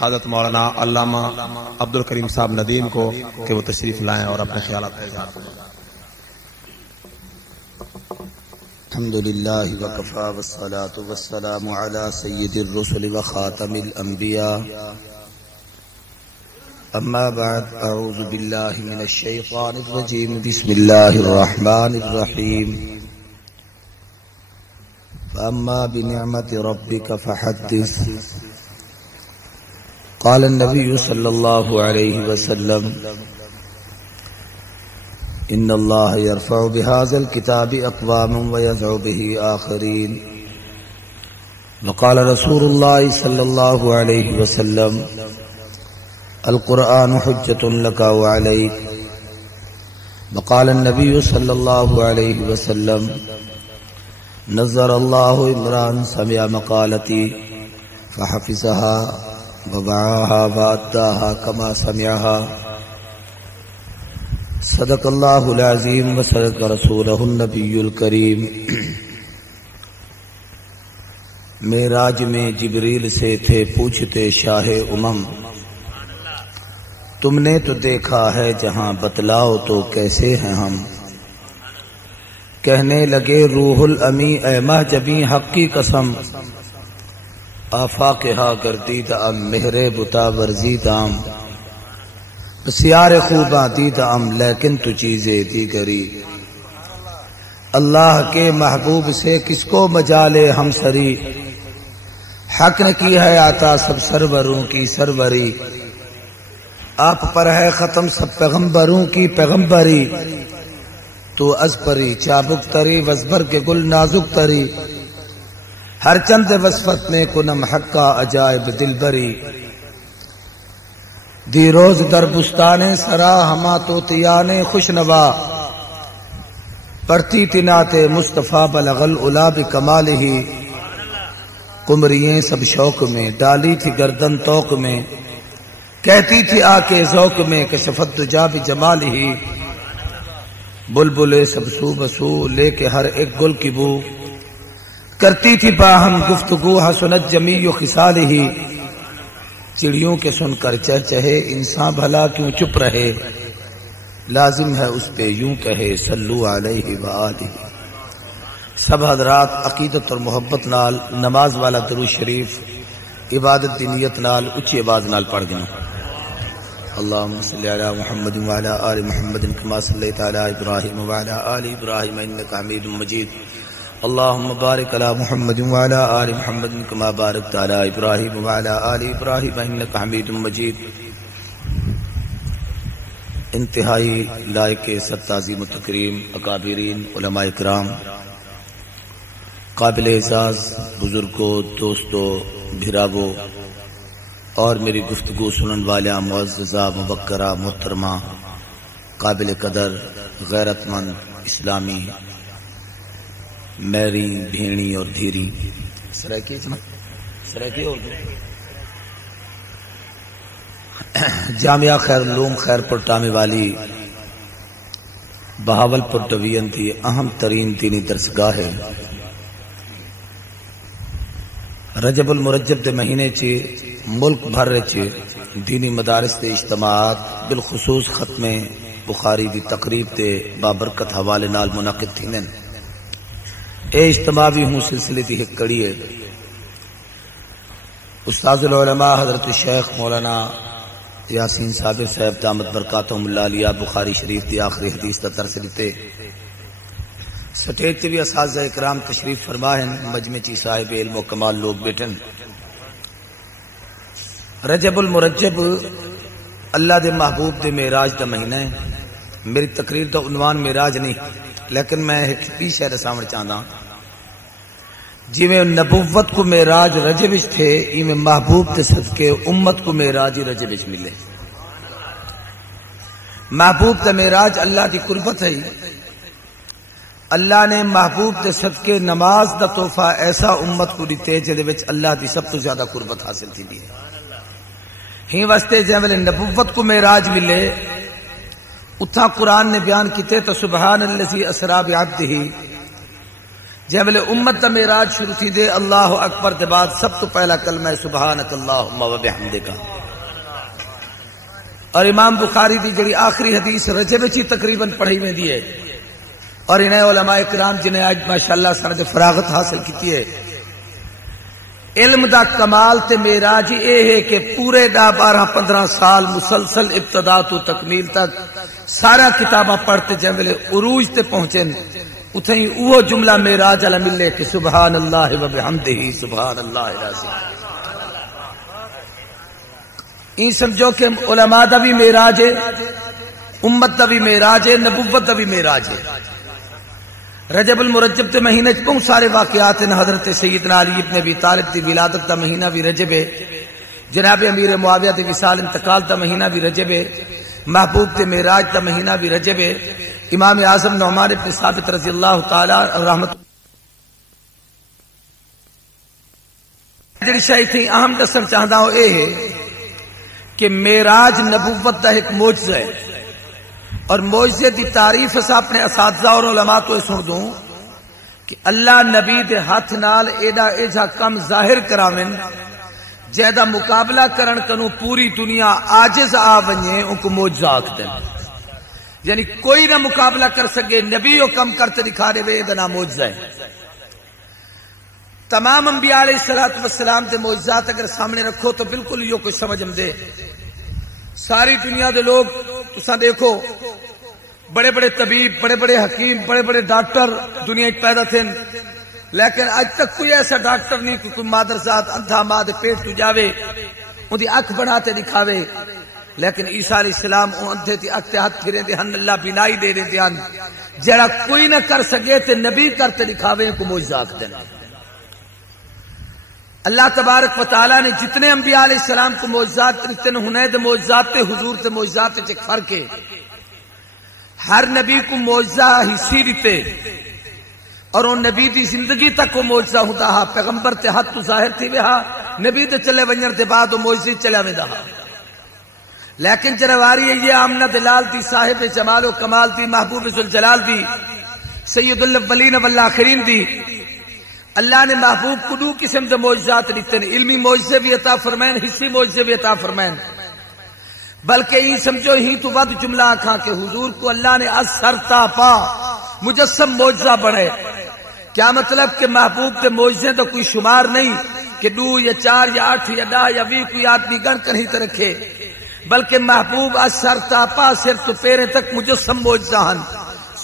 حضرت مولانا علامہ عبدالکریم صاحب ندیم کو کہ وہ تشریف لائیں اور اپنے خیالات کا اظہار کریں۔ الحمدللہ وکفی والصلاة والسلام علی سید الرسل وخاتم الانبیاء، اما بعد، اعوذ باللہ من الشیطان الرجیم، بسم اللہ الرحمن الرحیم، فاما بنعمت ربک فحدث۔ قال النبی صلی اللہ علیہ وسلم، ان اللہ یرفع بهذا الكتاب اقواما ويضع به آخرین، وقال رسول اللہ صلی اللہ علیہ وسلم، القرآن حجۃ لک وعلیک، وقال النبی صلی اللہ علیہ وسلم، نظر اللہ امرأ سمع مقالتی فحفظها ووعاها وأداها كما سمعها، صدق اللہ العظیم وصدق رسولہ النبی الکریم۔ معراج میں جبریل سے تھے پوچھتے شاہ امم، تم نے تو دیکھا ہے جہاں، بتلاؤ تو کیسے ہیں ہم؟ کہنے لگے روح الامی اے مہجبی حق کی قسم، آفاقہا گردیدام مہر بتا ورزیدام، بسیار خوباں دیدام لیکن تو چیزیں دیگری، اللہ کے محبوب سے کس کو مجالے ہم سری، حق نے کی ہے عطا سب سروروں کی سروری، آپ پر ہے ختم سب پیغمبروں کی پیغمبری، تو از پری چابک تری وزبر کے گل نازک تری، ہر چند وصفت میں کنم حق کا عجائب دلبری، دی روز در بستان سرا ہما تو تیان خوش نوا، پرتی تنات مصطفیٰ بلغ العلا بکمالہ، قمرییں سب شوق میں ڈالی تھی گردن توق میں، کہتی تھی آ کے ذوق میں کشفت دجا بجمالہ، بلبلے سب سو بسو لے کے ہر ایک گل کی بو، کرتی تھی باہم گفتگو حسنت جمیع خصالہ، چڑیوں کے سن کر چہچہے انسان بھلا کیوں چپ رہے، لازم ہے اس پہ یوں کہے صلو علیہ وآلہ۔ سب حضرات عقیدت اور محبت نال نماز والا درود شریف عبادت دی نیت نال اچھی آواز نال پڑھ گنا۔ اللهم صل علی محمد وعلی آل محمد کما صلیت علی ابراہیم وعلی آل ابراہیم انک حمید مجید، اللهم بارک علی محمد وعلی آل محمد کما بارکت علی ابراہیم وعلی آل ابراہیم انک حمید مجید۔ انتہائی لائق سب تعظیم و تکریم اکابرین علماء کرام، قابل اعزاز بزرگوں، دوستوں، بھراووں اور میری گفتگو سنن والا معززہ مبکرہ محترمہ، قابل قدر غیرت مند اسلامی میری بھینی اور دھیری، جامعہ خیر العلوم خیر پور ٹامے والی بہاول پور ڈویژن کی اہم ترین دینی درسگاہ ہے۔ رجب المرجب دے مہینے چ ملک بھر چ دینی مدارس دے اجتماعات بالخصوص ختم بخاری دی تقریب دے بابرکت حوالے نال منعقد تھینن۔ اے اجتماع بھی ہوں سلسلے دی ایک کڑی ہے۔ استاد العلماء حضرت شیخ مولانا یاسین صابر صاحب دامت برکاتہم اللہ علیہ بخاری شریف دی آخری حدیث دا درس دیتے، سٹیج تے بھی اساتذہ اکرام تشریف فرما ہیں، مجمع چی صاحب علم و کمال لوگ بیٹھن۔ رجب المرجب اللہ دے محبوب دے معراج دا مہینہ ہے۔ میری تقریر دا عنوان معراج نہیں، لیکن میں ایک پیچھے رساون چاہتا ہوں، جی میں نبوت کو معراج رجب وچ تھے، میں محبوب دے صدقے امت کو معراج رجب وچ ملے۔ محبوب دا معراج اللہ دی قربت ہے۔ اللہ نے محبوب دے صدقے نماز دا تحفہ ایسا امت کو دیتے جدے وچ اللہ دی سب تو زیادہ قربت حاصل تھی دی ہی واسطے جے ویلے نبوت کو معراج ملے، اتھا قرآن نے بیان کیتے تو سبحان الذی اسری بعبدہ، جب ویلے امت دا معراج شروع تھی دے اللہ اکبر دے بعد سب تو پہلا کلمہ ہے سبحانک اللہم و بحمدک. اور امام بخاری دی جڑی آخری حدیث رجب وچ تقریباً پڑھی ویندی ہے، اور انہیں علماء کرام جنہیں آج ماشاءاللہ سند فراغت حاصل کی ہے. علم دا کمال تے معراج اے ہے کہ پورے 12-15 سال مسلسل ابتدا تو تکمیل تک سارا کتاباں پڑھتے جب ویلے عروج تے پہنچن اتھے ہی وہ جملہ معراج علی ملے کہ سبحان اللہ و بحمدہ سبحان اللہ العظیم. این سمجھو کہ علماء دا بھی معراج ہے، امت دا بھی معراج ہے، نبوت دا بھی معراج ہے. رجب المرجب تے مہینے چ بہت سارے واقعات ہیں. حضرت سیدنا علی ابن ابی طالب دی ولادت دا مہینہ بھی رجب ہے، جناب امیر معاویہ دی وصال انتقال دا مہینہ بھی رجب ہے، محبوب تے معراج دا مہینہ بھی رجب ہے. امام اعظم نعمان بن ثابت رضی اللہ تعالی رحمت جڑی شے تھی اہم دسن چاہندا ہوں اے ہے کہ معراج نبوت دا ایک معجزہ ہے، اور معجزے دی تعریف اس اپنے اساتذہ اور علماء تو سن دوں کہ اللہ نبی دے ہاتھ نال ایڈا ایجا کم ظاہر کراویں جیدا مقابلہ کرن کنو پوری دنیا عاجز آ ونجے ان کو معجزہ آکھدے، یعنی کوئی نہ مقابلہ کر سکے، نبی وہ کم کرتے دکھا دے وے دا نام معجزہ ہے. تمام انبیاء علیہ الصلوۃ والسلام دے معجزات اگر سامنے رکھو تو بالکل یہ کوئی سمجھ دے. ساری دنیا دے لوگ تساں دیکھو، بڑے بڑے طبیب، بڑے بڑے حکیم، بڑے بڑے ڈاکٹر دنیا پیدا تھے، لیکن اج تک کوئی ایسا ڈاکٹر نہیں کہ کوئی مادر ذات اندھا ماں دے پیٹ تو جاوے ان دی اکھ بناتے دکھاوے. لیکن عیسیٰ علیہ السلام او اندھے دی اکھ تے ہاتھ پھرے دے ہن، اللہ بینائی دے دے ہن، جڑا کوئی نہ کر سکے تے نبی کرتے دکھاوے کو معجزہ آکھدے ہیں. اللہ تبارک و تعالی نے جتنے انبیاء علیہ السلام کو معجزات دیتے ہیں، ہنید معجزات تے حضور تے معجزات تے ایک فرق ہے. ہر نبی کو معجزہ حصی دیتے اور ان نبی دی زندگی تک وہ معجزہ ہوتا ہے. پیغمبر تے حد تو ظاہر تھی وہا، نبی تے چلے ونجر دے بعد وہ معجزے چلے ویندا. لیکن جرواری ہے یہ آمنہ دلال دی، صاحب جمال و کمال دی، محبوب ذوالجلال دی، سید الاولین والآخرین دی. اللہ نے محبوب کو دو قسم دے معجزات دیتے ہیں، علمی معجزے بھی عطا فرمائیں، حصی معجزے بھی عطا فرمائیں. بلکہ یہ سمجھو ہی تو ود جملہ آکھا کہ حضور کو اللہ نے از سر تا پا مجسم معجزہ بڑھے. کیا مطلب کہ محبوب دے معجزے تو کوئی شمار نہیں کہ 2 یا 4 یا 8 یا 10 یا 20 کوئی آدمی گن کر ہی رکھے، بلکہ محبوب از سر تا پا سر تو پیرے تک مجسم معجزہ ہن.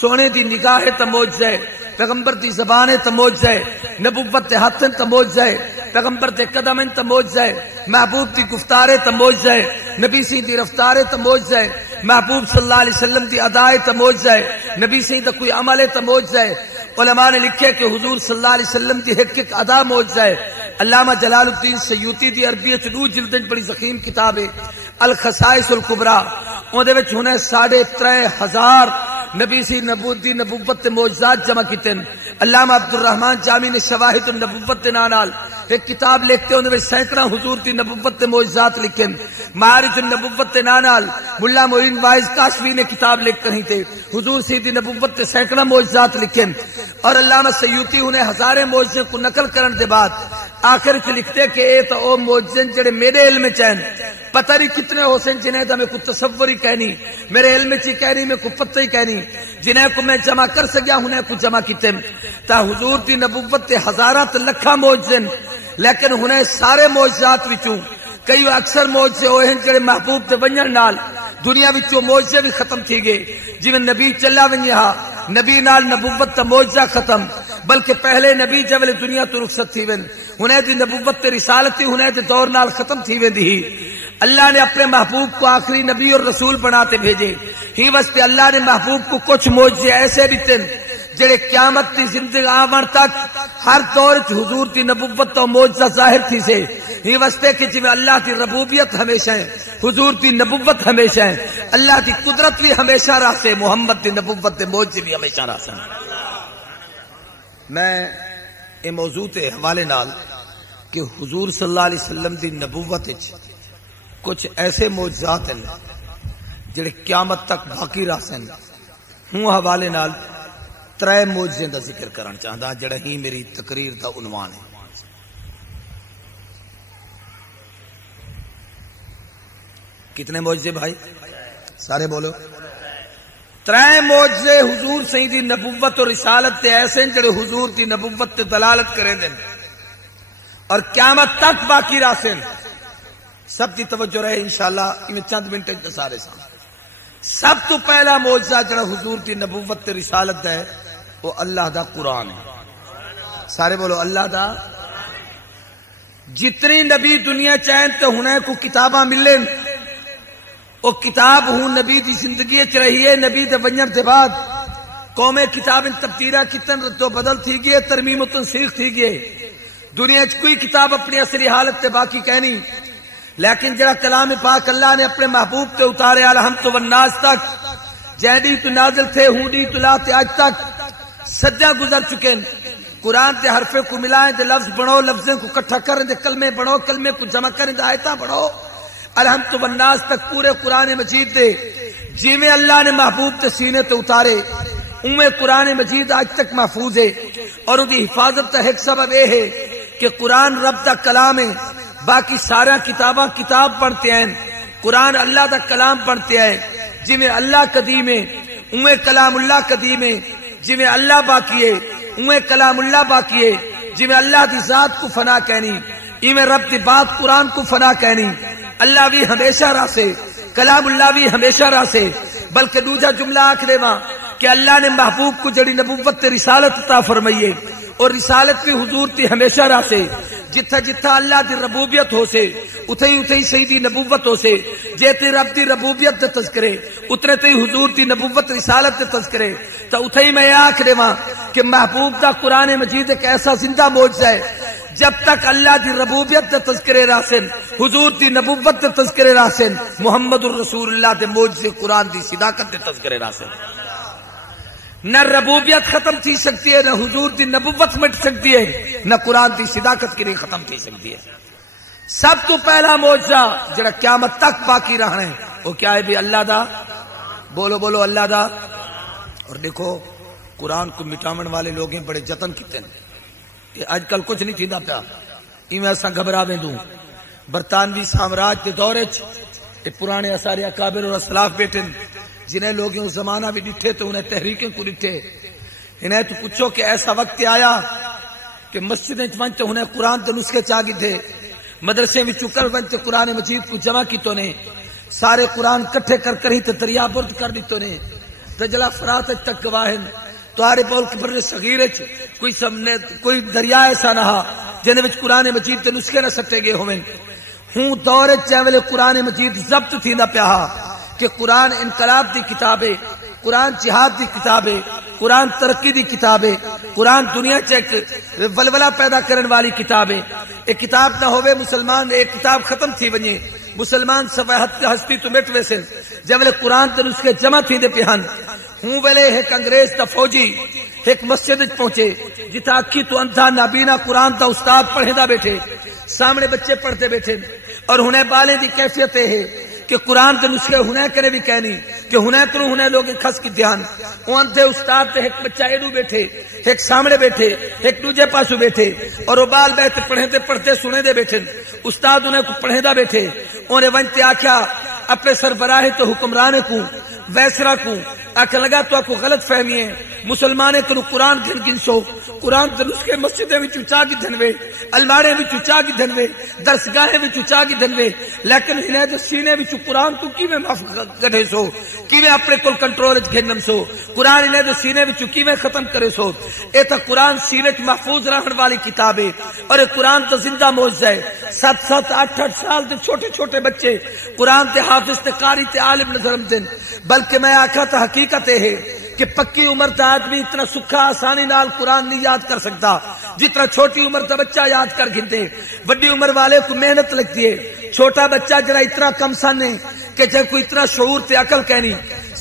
سونے دی نگاہ تے معجزہ ہے، پیغمبر دی زبان تے معجزہ ہے، نبوت تے ہاتھ تے معجزہ ہے، پیغمبر تے قدم تے معجزہ ہے، محبوب دی گفتار تے معجزہ ہے، نبی سی دی رفتار تے معجزہ ہے، محبوب صلی اللہ علیہ وسلم دی ادائے تے معجزہ ہے، نبی سی دا کوئی عمل تے معجزہ ہے. علماء نے لکھے کہ حضور صلی اللہ علیہ وسلم دی ایک ایک ادا معجزہ ہے. علامہ جلال الدین سیوطی دی عربی وچ 2 جلدیں بڑی ضخیم کتاب ہے الخصائص الکبریٰ، اودے وچ ہنے 3,500 نبی سی نبوت تے معجزات جمع کیتے ہیں. علامہ عبد الرحمن جامی نے شواہد النبوت دے نال ایک کتاب لکھتے ہیں، اس سینکڑوں حضور دی نبوت تے معجزات لکھے. معارج النبوت دے نال ملا معین واعظ کاشفی نے کتاب لکھ کر ہی تے حضور سی دی نبوت تے سینکڑوں معجزات لکھے. اور علامہ سیوطی انہیں ہزاریں معجزے کو نقل کرن دے بعد آخر چ لکھتے کہ اے تو او معجزے جڑے میرے علم چ ہیں، پتہ نہیں کتنے حسین جنہیں دا میں کو تصور ہی کہنی، میرے علم چ کہنی، میں کو پتہ ہی کہنی، جنہیں کو میں جمع کر سکیا انہیں کو جمع کیتے. تا حضور دی نبوت تے ہزارات لکھاں معجزے، لیکن انہیں سارے معجزات وچوں کئی اکثر معجزے ہوئے ہیں جڑے محبوب تے ونجن نال دنیا وچوں معجزے بھی ختم تھی گئے. جویں نبی چلا ونجا، نبی نال نبوت تے معجزہ ختم، بلکہ پہلے نبی جب دنیا تو رخصت تھی ون، انہیں دی نبوت تے رسالت تھی انہیں دے دور نال ختم تھی ویندی. اللہ نے اپنے محبوب کو آخری نبی اور رسول بناتے بھیجے. ہی واسطے اللہ نے محبوب کو کچھ معجزے ایسے دیتے جڑے قیامت کی زندگی آون تک ہر دور حضور کی نبوت تو معجزہ ظاہر تھی سے. ہی واسطے کہ جی اللہ کی ربوبیت ہمیشہ ہے، حضور کی نبوت ہمیشہ ہے، اللہ کی قدرت بھی ہمیشہ رہ سے، محمد کی نبوت کے معجزے بھی ہمیشہ رہ سے. میں یہ موضوع کے حوالے نال کہ حضور صلی اللہ علیہ وسلم کی نبوت کچھ ایسے معجزات ہیں جڑے قیامت تک باقی رہ سن، ہوں حوالے نال ترے موجزے دا ذکر کرنا چاہتا جڑا ہی میری تقریر دا عنوان ہے. کتنے موجزے بھائی؟ سارے بولو. ترے موجزے حضور سیدی نبوت اور رسالت تے ایسے جڑے حضور دی نبوت تے دلالت کریں دیں اور قیامت تک باقی راسیں. سب کی توجہ رہے انشاءاللہ انہیں چند منٹ سارے سامنے. سب تو پہلا معجزہ جڑا حضور کی نبوت تے رسالت ہے وہ اللہ دا قرآن ہے. سارے بولو اللہ دا. جتنی نبی دنیا چاہیں تو ہنے کو کتاباں ملیں وہ کتاب ہوں نبی دی زندگی چ رہی ہے. نبی دے ونجن دے بعد قومیں کتابیں تبدیلا کتن رد و بدل تھی گئے, ترمیم و تنسیخ تھی گئے. دنیا چ کوئی کتاب اپنی اصلی حالت تے باقی کہنی, لیکن جڑا کلام پاک اللہ نے اپنے محبوب تے اتارے الحمد والناس تک, جہدی تو نازل تھے ہونی تو لا تے آج تک سجا گزر چکے. قرآن تے حرفے کو ملائیں تے لفظ بڑھو, لفظیں کو کٹھا کریں تے کلمے بڑھو, کلمے کو جمع کریں تے آیتاں بڑھو. الحمد والناس تک پورے قرآن مجید دے جیویں اللہ نے محبوب تے سینے تے اتارے اویں قرآن مجید آج تک محفوظ ہے. اور اس کی حفاظت کا ایک سبب یہ ہے کہ قرآن رب دا کلام ہے. باقی سارا کتاباں کتاب پڑھتے ہیں, قرآن اللہ دا کلام پڑھتے ہیں. جویں اللہ قدیم ہے اویں کلام اللہ قدیم ہے, جویں اللہ باقی ہے اویں کلام اللہ باقی ہے. جویں اللہ دی ذات کو فنا کہنی ایویں رب دی بات قرآن کو فنا کہنی. اللہ بھی ہمیشہ راسے, کلام اللہ بھی ہمیشہ راسے. بلکہ دوسرا جملہ آکھ دے وہاں کہ اللہ نے محبوب کو جڑی نبوت تے رسالت عطا فرمائیے اور رسالت بھی حضور تی ہمیشہ راسے. جتھا جتھا اللہ دی ربوبیت ہو سے اتھے اتھے سیدی نبوت ہو سے. جے تے رب دی ربوبیت دے تذکرے اتنے تے حضور دی نبوت رسالت دے تذکرے. تو اتھے ہی میں آکھ دے وہاں کہ محبوب دا قرآن مجید ایک ایسا زندہ معجزہ ہے. جب تک اللہ دی ربوبیت دے تذکرے راسن, حضور دی نبوت دے تذکرے راسن, محمد الرسول اللہ دے معجزے قرآن دی صداقت دے تذکرے راسن. نہ ربوبیت ختم تھی سکتی ہے, نہ حضور دی نبوت مٹ سکتی ہے, نہ قرآن دی صداقت کی نہیں ختم تھی سکتی ہے. سب تو پہلا معجزہ جڑا قیامت تک باقی رہنا ہے وہ کیا ہے بھی اللہ دا. بولو بولو اللہ دا. اور دیکھو قرآن کو مٹاون والے لوگ ہیں بڑے جتن کیتے ہیں. کہ آج کل کچھ نہیں تھیندا پیا ایویں اساں گھبرا ویندوں. برطانوی سامراج کے دورے چ پرانے اسارے اکابر اور اسلاف بیٹھے جنہیں لوگ اس زمانہ بھی ڈٹھے تو انہیں تحریکیں کو ڈٹھے. انہیں تو پوچھو کہ ایسا وقت آیا کہ مسجدیں ونچ انہیں قرآن کے نسخے چاگی تھے, مدرسے میں چکر ونچ قرآن مجید کو جمع کی تو نے سارے قرآن کٹھے کر کر ہی دریا برد کر دی تو نے دجلہ فرات تک گواہن تارے بول کے بر صغیر کوئی دریا ایسا نہ جن وچ قرآن مجید کے نسخے نہ سٹے گئے ہوئے. ہوں دور چیولے قرآن مجید ضبط تھی نہ پیا کہ قرآن انقلاب دی کتاب ہے, قرآن جہاد دی کتاب ہے, قرآن ترقی دی کتاب ہے, قرآن دنیا چیک ولولہ پیدا کرنے والی کتاب ہے. ایک کتاب نہ ہوئے مسلمان ایک کتاب ختم تھی ونجے مسلمان سفاہت ہستی تو مٹ ویسن جب قرآن تے نسخے جمع تھی دے پہن. ہوں ویلے ایک انگریز دا فوجی ایک مسجد پہنچے جتا اکھی تو اندھا نابینا قرآن دا استاد پڑھے دا بیٹھے, سامنے بچے پڑھتے بیٹھے اور ہنے بالے دی کیفیت ہے کہ قرآن کے نسخے ہنے کرے بھی کہنی کہ ہنے کرو ہنے لوگ خس کی دھیان. وہ اندھے استاد تے ایک بچہ ایڈو بیٹھے, ایک سامنے بیٹھے, ایک دوجے پاسو بیٹھے اور وہ بال بیٹھے پڑھے پڑھتے سنے دے بیٹھے. استاد انہیں کو پڑھے دا بیٹھے انہیں ونتے آکھیا اپنے سربراہ تو حکمرانے کو ویسرا کو آکھ لگا تو آپ کو غلط فہمی ہے. مسلمانے کنو قرآن گھن گن سو قرآن تے نسخے مسجدیں وچ چا کی دھنوے, المارے وچ چا کی دھنوے, درسگاہیں وچ چا کی دھنوے, لیکن انہیں دے سینے وچ قرآن تو کیویں محفوظ کرے سو, کیویں اپنے کول کنٹرول وچ گھنم سو, قرآن انہیں دے سینے وچ کیویں ختم کرے سو. اے تا قرآن سینے وچ محفوظ رہن والی کتاب ہے اور اے قرآن تو زندہ معجزہ ہے. 7-7 8-8 سال دے چھوٹے چھوٹے بچے قرآن تے حافظ تے قاری تے عالم نظر آمدن. بلکہ میں آکھا تا حقیقت ہے کہ پکی عمر تا آدمی اتنا سکھا آسانی نال قرآن نہیں یاد کر سکتا جتنا چھوٹی عمر تا بچہ یاد کر گھنتے. بڑی عمر والے کو محنت لگتی ہے, چھوٹا بچہ جڑا اتنا کم سن ہے کہ جب کوئی اتنا شعور تے عقل کہنی.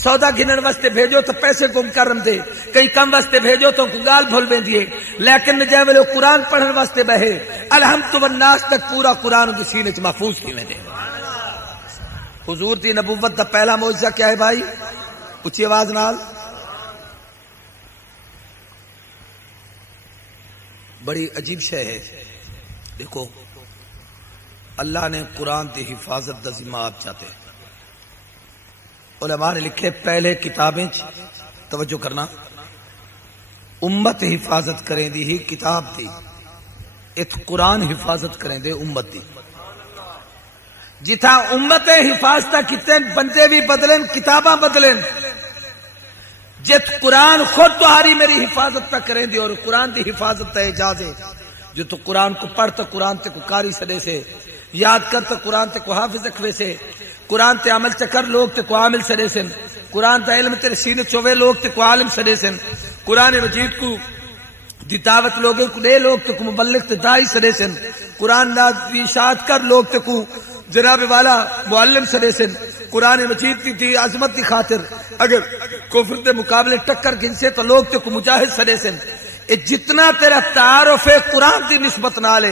سودا گھنن واسطے بھیجو تو پیسے کو مکرم دے, کئی کم واسطے بھیجو تو گال بھول بین دیے, لیکن جے ویلے قرآن پڑھن واسطے بہے الحمد والناس تک پورا قرآن دی سینے وچ محفوظ کیویں دے. حضور دی نبوت دا پہلا معجزہ کیا ہے بھائی؟ اونچی آواز نال بڑی عجیب شے ہے. دیکھو اللہ نے قرآن دی حفاظت دا ذمہ آپ چاہتے ہیں. علماء نے لکھے پہلے کتابیں توجہ کرنا امت حفاظت کریں دی ہی کتاب دی ایک قرآن حفاظت کریں دے امت دی. جتھا امت حفاظت کتنے بندے بھی بدلن کتاباں بدلن جت قرآن خود تہاری میری حفاظت پہ کریں دی اور قرآن دی حفاظت تے اجازت ہے. جو تو قرآن کو پڑھ تو قرآن تے کو قاری سدے سے یاد کر تو قرآن تے کو حافظ رکھوے سے قرآن تے عمل چکر لوگ تے کو عامل سدے سن قرآن تے علم تے سینے چوے لوگ تے کو عالم سدے سن قرآن مجید کو دی دعوت لوگوں کو دے لوگ تے کو مبلغ تے دائی سدے سن قرآن دی اشاعت کر لوگ تے کو جناب والا معلم سدے سن قرآن مجید دی عظمت دی خاطر اگر کفر دے مقابلے ٹکر گھنسے تو لوگ تے کو مجاہد سدے سن. جتنا تیرا تعارف ہے قرآن دی نسبت نالے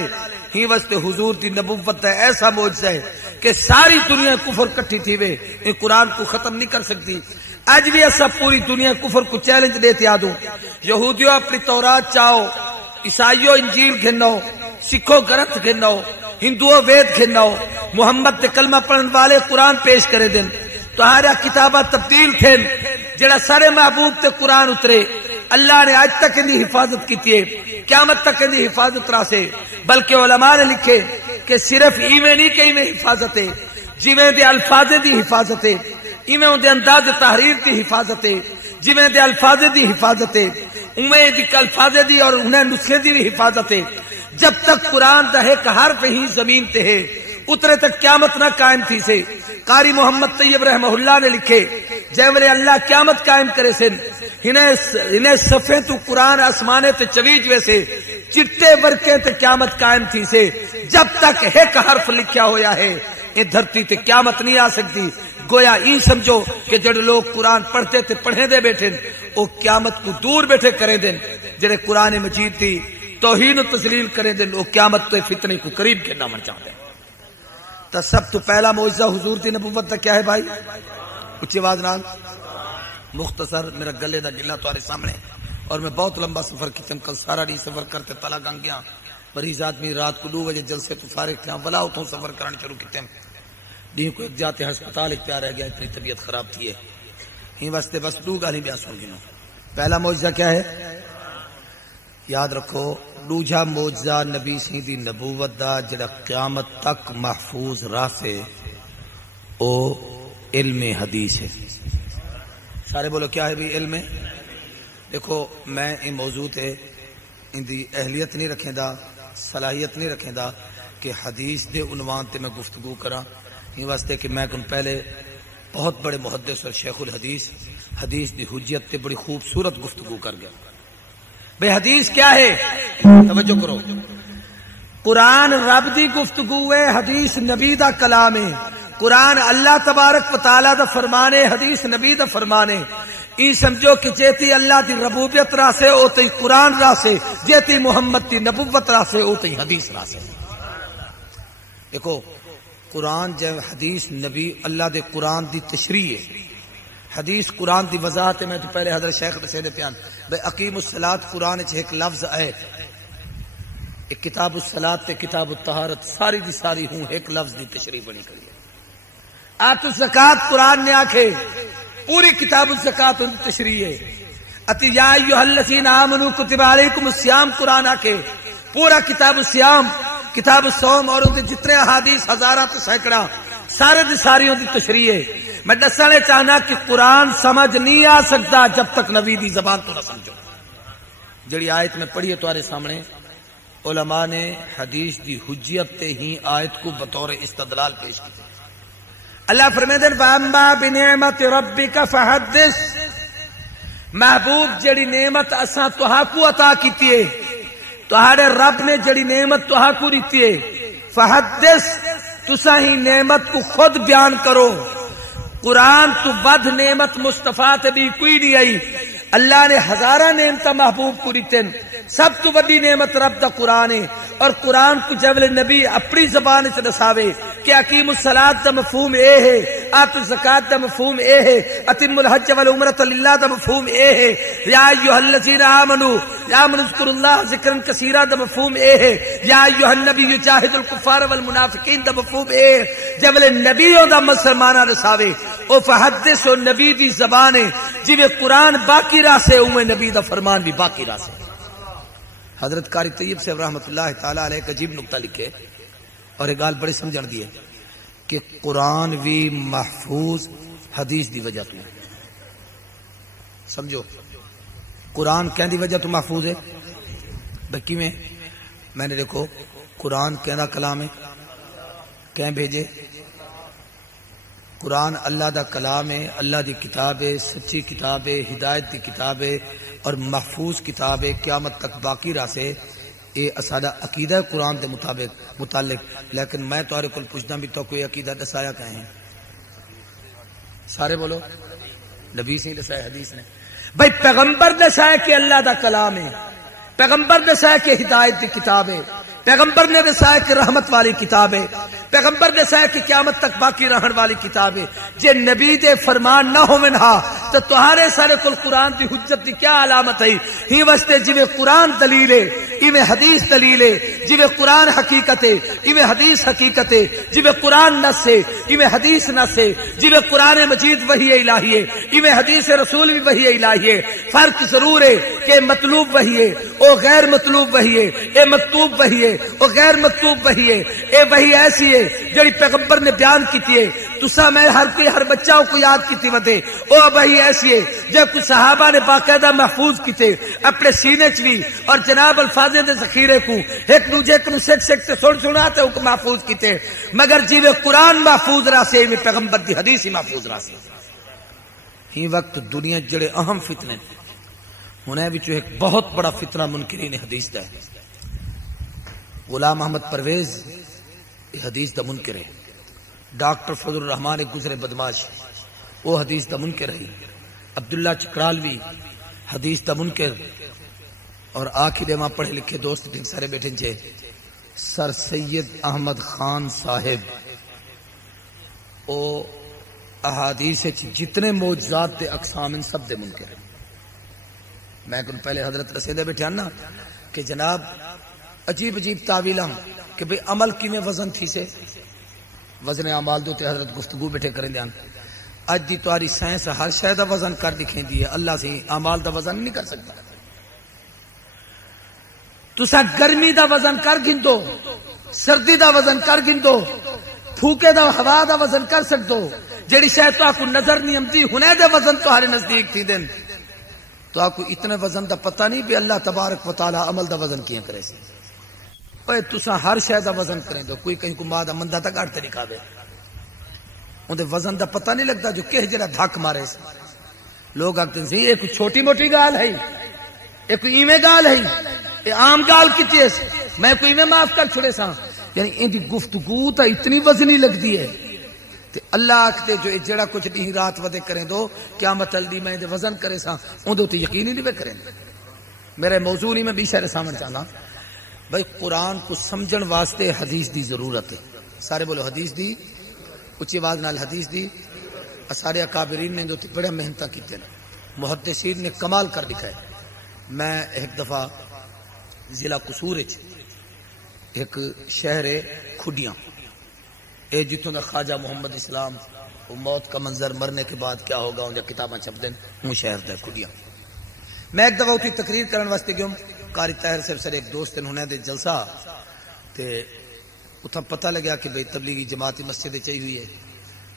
ہی واسطے حضور دی نبوت ہے ایسا معجزہ ہے کہ ساری دنیا کفر کٹھی تھی وے یہ قرآن کو ختم نہیں کر سکتی. اج بھی ایسا پوری دنیا کفر کو چیلنج دیتے آدوں. یہودیوں اپنی تورات چاہو عیسائیوں انجیل گھنو سکھوں گرنتھ گھنو ہندوؤں وید گھنو محمد تے کلمہ پڑھن والے قرآن پیش کرے دن تہارا کتابہ تبدیل تھے جڑا سارے محبوب تے قرآن اترے. اللہ نے آج تک ان کی حفاظت کی ہے قیامت تک ان کی حفاظت راسے. بلکہ علماء نے لکھے کہ صرف ایویں نہیں کہ ایویں حفاظت ہے جویں دے الفاظ دی حفاظت ہے ایویں دے انداز تحریر دی حفاظت ہے جویں دے الفاظ دی حفاظت ہے اویں دی الفاظ دی اور انہیں نسخے دی بھی حفاظت ہے. جب تک قرآن دا ایک حرف ہی زمین تے ہے اترے تک قیامت نہ قائم تھی سے. قاری محمد طیب رحمہ اللہ نے لکھے جیولے اللہ قیامت قائم کرے سن انہیں صفحے تو قرآن آسمانے تے چویج ویسے چٹے ورکے تے قیامت قائم تھی سے. جب تک ایک حرف لکھیا ہویا ہے یہ دھرتی تے قیامت نہیں آ سکتی. گویا این سمجھو کہ جڑے لوگ قرآن پڑھتے تے پڑھے دے بیٹھے وہ قیامت کو دور بیٹھے کرے دیں. جڑے قرآن مجید تھی توہین و تذلیل کرے دیں وہ قیامت تے فتنے کو قریب کے نہ من چاہتے ہیں. تو سب تو پہلا معجزہ حضور دی نبوت دا کیا ہے بھائی؟ اچھی آواز نال مختصر میرا گلے دا گلا تمہارے سامنے اور میں بہت لمبا سفر کیتا کل سارا نہیں سفر کرتے تلا گنگ گیا. مریض آدمی رات کو 2 بجے جلسے تو فارغ تھا بلا اتوں سفر کرنا شروع کیتے ڈی کو ایک جاتے ہسپتال ایک پیار رہ گیا اتنی طبیعت خراب تھی ہے ہی واسطے بس 2 گالی بیاس ہو گئی. پہلا معجزہ کیا ہے یاد رکھو. دوجا معجزہ نبی سی دی نبوت دا جڑا قیامت تک محفوظ راسے او علم حدیث ہے. سارے بولو کیا ہے بھی علم ہے. دیکھو میں یہ موضوع ہے ان دی اہلیت نہیں رکھیں دا صلاحیت نہیں رکھیں دا کہ حدیث دے عنوان تے میں گفتگو کراں یہ واسطے کہ میں کن پہلے بہت بڑے محدث اور شیخ الحدیث حدیث دی حجیت تے بڑی خوبصورت گفتگو کر گیا. بے حدیث کیا ہے توجہ کرو. قرآن رب دی گفتگو ہے حدیث نبی دا کلام ہے. قرآن اللہ تبارک و تعالی دا فرمانے حدیث نبی دا فرمانے. ای سمجھو کہ جیتی اللہ دی ربوبیت راسے اوتی قرآن راسے جیتی محمد دی نبوت راسے اوتی حدیث راسے. دیکھو قرآن جب حدیث نبی اللہ دے قرآن دی تشریح ہے حدیث قرآن دی وضاحت میں تو پہلے حضرت شیخ رسید پیان بھئی اقیم الصلاۃ قرآن چھ ایک لفظ ہے ایک کتاب الصلاۃ تے کتاب الطہارت ساری دی ساری ہوں ایک لفظ دی تشریح بنی کری. آت الزکات قرآن نے آکھے پوری کتاب الزکات ان تشریح ہے. اتی یا ایھا الذین آمنوا کتب علیکم الصیام قرآن آکھے پورا کتاب الصیام کتاب الصوم اور ان کے جتنے احادیث ہزارہ تو سینکڑا سارے دی ساری ان دی تشریح ہے. میں دسانے چاہنا کہ قرآن سمجھ نہیں آ سکتا جب تک نبی دی زبان تو نہ سمجھو. جڑی آیت میں پڑھی ہے تمہارے سامنے علماء نے حدیث دی حجیت تے ہی آیت کو بطور استدلال پیش کی. اللہ فرمیدن فَأَمَّا بِنِعْمَةِ رَبِّكَ فَحَدِّثْ محبوب جڑی نعمت اساں تہا کو عطا کیتی ہے تہاڑے رب نے جڑی نعمت تہا کو دیتی ہے فحدث تسا ہی نعمت کو خود بیان کرو. قرآن تو بد نعمت مصطفیٰ تے بھی کوئی نہیں آئی. اللہ نے ہزارہ نعمت محبوب کو دیتن سب تو بڑی نعمت رب دا قرآن ہے. اور قرآن کو جب نبی اپنی زبان سے دساوے کہ اقیم الصلاۃ دا مفہوم اے ہے آتو زکات دا مفہوم اے ہے، اتم الحج والعمرۃ للہ دا مفہوم اے ہے، یا ایھا الذین آمنوا اذکروا اللہ ذکرا کثیرا دا مفہوم اے ہے، یا ایھا النبی جاہد الکفار والمنافقین دا مفہوم اے ہے۔ جب نبیوں دا مسلمانہ رساوے او فحدث و نبی دی زبان ہے، جویں قرآن باقی راہ سے اوے نبی دا فرمان بھی باقی راہ سے۔ حضرت قاری طیب صاحب رحمۃ اللہ تعالی علیہ ایک عجیب نقطہ لکھے اور ایک گال بڑی سمجھن دی ہے کہ قرآن بھی محفوظ حدیث دی وجہ تو ہے۔ سمجھو قرآن کہنے دی وجہ تو محفوظ ہے بکی میں نے دیکھو قرآن کہنا کلام ہے، کہیں بھیجے قرآن اللہ دا کلام ہے، اللہ دی کتاب ہے، سچی کتاب ہے، ہدایت دی کتاب ہے اور محفوظ کتاب ہے، قیامت تک باقی راہ سے۔ یہ اساڈا عقیدہ قرآن دے متعلق، لیکن میں تمہارے کو پوچھنا بھی تو کوئی عقیدہ دسایا کہیں سارے بولو نبی سے دسایا حدیث نے؟ بھائی پیغمبر دسایا کہ اللہ دا کلام ہے، پیغمبر دسایا کہ ہدایت دی کتاب ہے، پیغمبر نے دسایا کہ رحمت والی کتاب ہے، پیغمبر نے دسایا کہ قیامت تک باقی رہن والی کتاب ہے۔ جے نبی دے فرمان نہ ہوون ہا تو تہارے سارے کل قرآن دی حجت دی کیا علامت ہے؟ ہی واسطے جویں قرآن دلیل ہے ایویں حدیث دلیل ہے، جویں قرآن حقیقت ہے ایویں حدیث حقیقت ہے، جویں قرآن نص ہے ایویں حدیث نص ہے، جویں قرآن مجید وحی الہی ہے ایویں حدیث رسول بھی وحی الہی ہے۔ فرق ضرور ہے کہ مطلوب وحی ہے او غیر مطلوب وحی ہے، اے مکتوب وحی ہے او غیر مکتوب وحی ہے۔ اے وحی ایسی ہے جڑی پیغمبر نے بیان کیتی ہے، تسا میں ہر بچہ کو یاد کیتی وتے، او وحی ایسی ہے جب کچھ صحابہ نے باقاعدہ محفوظ کیتے اپنے سینے چ بھی، اور جناب الفاظ دے ذخیرے کو ایک دوجے کو سیکھ تے سنا تے محفوظ کیتے، مگر جویں قرآن محفوظ رہا سے میں پیغمبر دی حدیث ہی محفوظ رہا سے۔ ہی وقت دنیا جڑے اہم فتنے انہیں وچوں ایک بہت بڑا فتنہ منکرین حدیث دا ہے۔ غلام احمد پرویز یہ حدیث دا منکر ہے، ڈاکٹر فضل الرحمان ایک گزرے بدماش وہ حدیث دا منکر ہے، عبداللہ چکرالوی حدیث دا منکر، اور آخر ماں پڑھے لکھے دوست ٹھیک سارے بیٹھے چھے سر سید احمد خان صاحب او احادیث جتنے موجزات دے اقسام ان سب دے منکر ہیں۔ میں کن پہلے حضرت رسیدے بیٹھے آنا کہ جناب عجیب عجیب تعویل ہم کہ بھئی عمل کی میں وزن تھی سے وزن عمال دو تے حضرت گفتگو بیٹھے کریں دیان اج دی تواری سائنس ہر شاید وزن کر دکھیں دی ہے، اللہ سے عمال دا وزن نہیں کر سکتا۔ تسا گرمی دا وزن کر گن دو، سردی دا وزن کر گن دو، پھوکے دا ہوا دا وزن کر سک دو، جیڑی شاید تو آپ کو نظر نہیں امتی ہونے دے وزن تو ہارے نزدیک تھی دن، تو آپ کو اتنے وزن دا پتہ نہیں بھی اللہ تبارک و تعالی عمل دا وزن کیے کرے سے۔ اوے تسا ہر شے دا وزن کریں دو، کوئی کہیں کو ماں دا مندہ تک اٹھتے نہیں کھاوے، ان دے وزن دا پتہ نہیں لگتا جو کہ جڑا دھک مارے سے۔ لوگ آگتے ہیں یہ کوئی چھوٹی موٹی گال ہے، یہ کوئی ایمیں گال ہے، یہ عام گال کی چیز میں کوئی ایمیں معاف کر چھوڑے سا، یعنی ان دی گفتگو تا اتنی وزنی لگ دی ہے تے اللہ آکتے جو جڑا کچھ نہیں رات ودے کریں دو قیامت الدی میں دے وزن کرے سا ان دے تے یقینی نہیں کریں۔ میرے موضوع نہیں میں 20 شہر سامنے چاہنا بھائی قرآن کو سمجھن واسطے حدیث دی ضرورت ہے۔ سارے بولو حدیث دی، اچھی آواز نال حدیث دی۔ سارے اکابرین نے دے بڑے محنت کیتے ہیں، محدثین نے کمال کر دکھائے۔ میں ایک دفعہ ضلع قصور ایک شہر کھڈیاں اے جتوں میں خواجہ محمد اسلام موت کا منظر مرنے کے بعد کیا ہوگا ان کتاباں چھپ دیں وہ شہر دے کھڈیاں۔ میں ایک دفعہ اٹھی تقریر کرنے واسطے گیا، قاری طاہر صاحب سر ایک دوست انہوں نے دے جلسہ تے اتھا پتہ لگیا کہ بھئی تبلیغی جماعتی مسجد چاہی ہوئی ہے،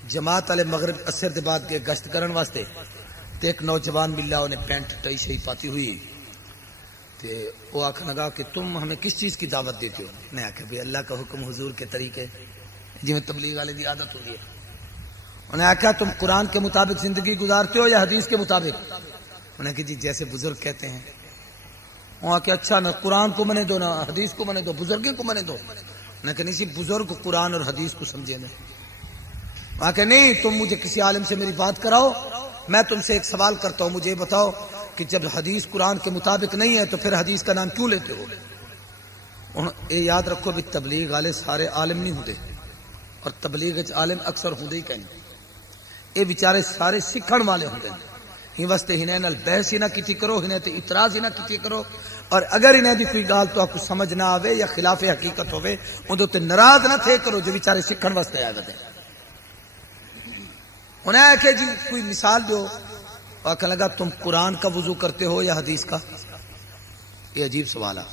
جماعت والے مغرب اثر دے بعد گئے گشت کرن واسطے تے ایک نوجوان ملا انہیں پینٹ ٹائی شہی پاتی ہوئی تے وہ آکھنے لگا کہ تم ہمیں کس چیز کی دعوت دیتے ہو؟ میں آکھا بھی اللہ کا حکم حضور کے طریقے جی میں تبلیغ والے دی عادت ہوگی ہے۔ انہیں آکھا تم قرآن کے مطابق زندگی گزارتے ہو یا حدیث کے مطابق؟ انہیں کہ جی جیسے بزرگ کہتے ہیں۔ وہاں کہ اچھا نہ قرآن کو منے دو نہ حدیث کو منے دو، بزرگوں کو منے دو۔ انہیں کہ نہیں بزرگ قرآن اور حدیث کو سمجھے میں۔ وہاں کہ نہیں تم مجھے کسی عالم سے میری بات کراؤ، میں تم سے ایک سوال کرتا ہوں، مجھے بتاؤ کہ جب حدیث قرآن کے مطابق نہیں ہے تو پھر حدیث کا نام کیوں لیتے ہو؟ یہ یاد رکھو بھی تبلیغ والے سارے عالم نہیں ہوتے، اور تبلیغ عالم اکثر ہوتے ہی کہیں یہ بیچارے سارے سکھن والے ہوندے ہیں ہی واسطے ہنے نال بحث ہی نہ کیتی کرو ہنے تے اعتراض ہی نہ کیتی کرو اور اگر انہیں دی کوئی گال تو آپ کو سمجھ نہ آوے یا خلاف حقیقت ہوئے اندھو تے ناراض نہ تھے کرو جو بیچارے سکھن واسطے آئے ہوتے انہیں ہے کہ جی کوئی مثال دیو آکھا لگا تم قرآن کا وضو کرتے ہو یا حدیث کا یہ عجیب سوال ہے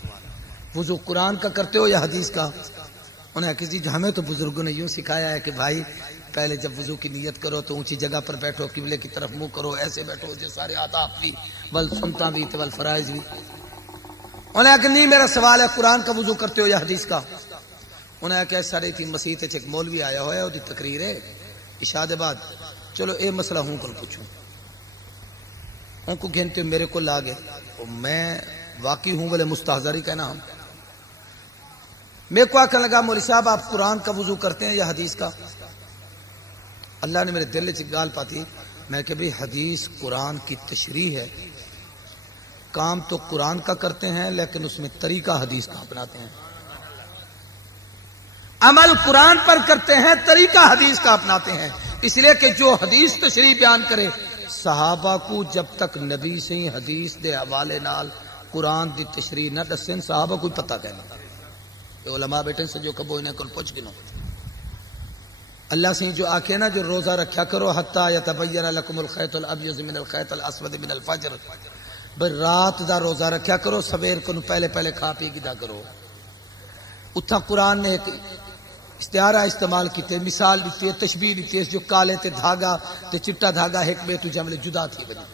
وضو قرآن کا کرتے ہو یا حدیث کا انہیں کسی جو ہمیں تو بزرگوں نے یوں سکھایا ہے کہ بھائی پہلے جب وضو کی نیت کرو تو اونچی جگہ پر بیٹھو قبلے کی طرف منہ کرو ایسے بیٹھو جو سارے آداب بھی بل سنتا بھی ول فرائض بھی انہیں کہ نہیں میرا سوال ہے قرآن کا وضو کرتے ہو یا حدیث کا انہیں کہ سارے تھی مسیح تے ایک مولوی آیا ہوا ہے وہ دی تقریر ہے عشاء دے بعد چلو اے مسئلہ ہوں کل پوچھوں ان کو گھنٹے میرے کو لاگے میں واقعی ہوں بولے مستحضری کہنا ہم میرے کو آکھنے لگا مولوی صاحب آپ قرآن کا وضو کرتے ہیں یا حدیث کا اللہ نے میرے دل سے گال پاتی میں کہ بھئی حدیث قرآن کی تشریح ہے کام تو قرآن کا کرتے ہیں لیکن اس میں طریقہ حدیث کا اپناتے ہیں عمل قرآن پر کرتے ہیں طریقہ حدیث کا اپناتے ہیں اس لیے کہ جو حدیث تشریح بیان کرے صحابہ کو جب تک نبی سے حدیث دے حوالے نال قرآن دی تشریح نہ دسن صحابہ کو پتہ کہنا علماء بیٹھے سے جو کبو انہیں کل پوچھ گنو اللہ سے جو آکے نا جو روزہ رکھا کرو حتی یتبین لکم الخیط الابیض من الخیط الاسود من الفجر بھئی رات دا روزہ رکھا کرو سویر کو پہلے پہلے کھا پی گدا کرو اتھا قرآن نے ایک استعارہ استعمال کیتے مثال دیتی ہے تشبیہ دیتی ہے جو کالے تے دھاگا تے چٹا دھاگا ایک بے تو جملے جدا تھی بنی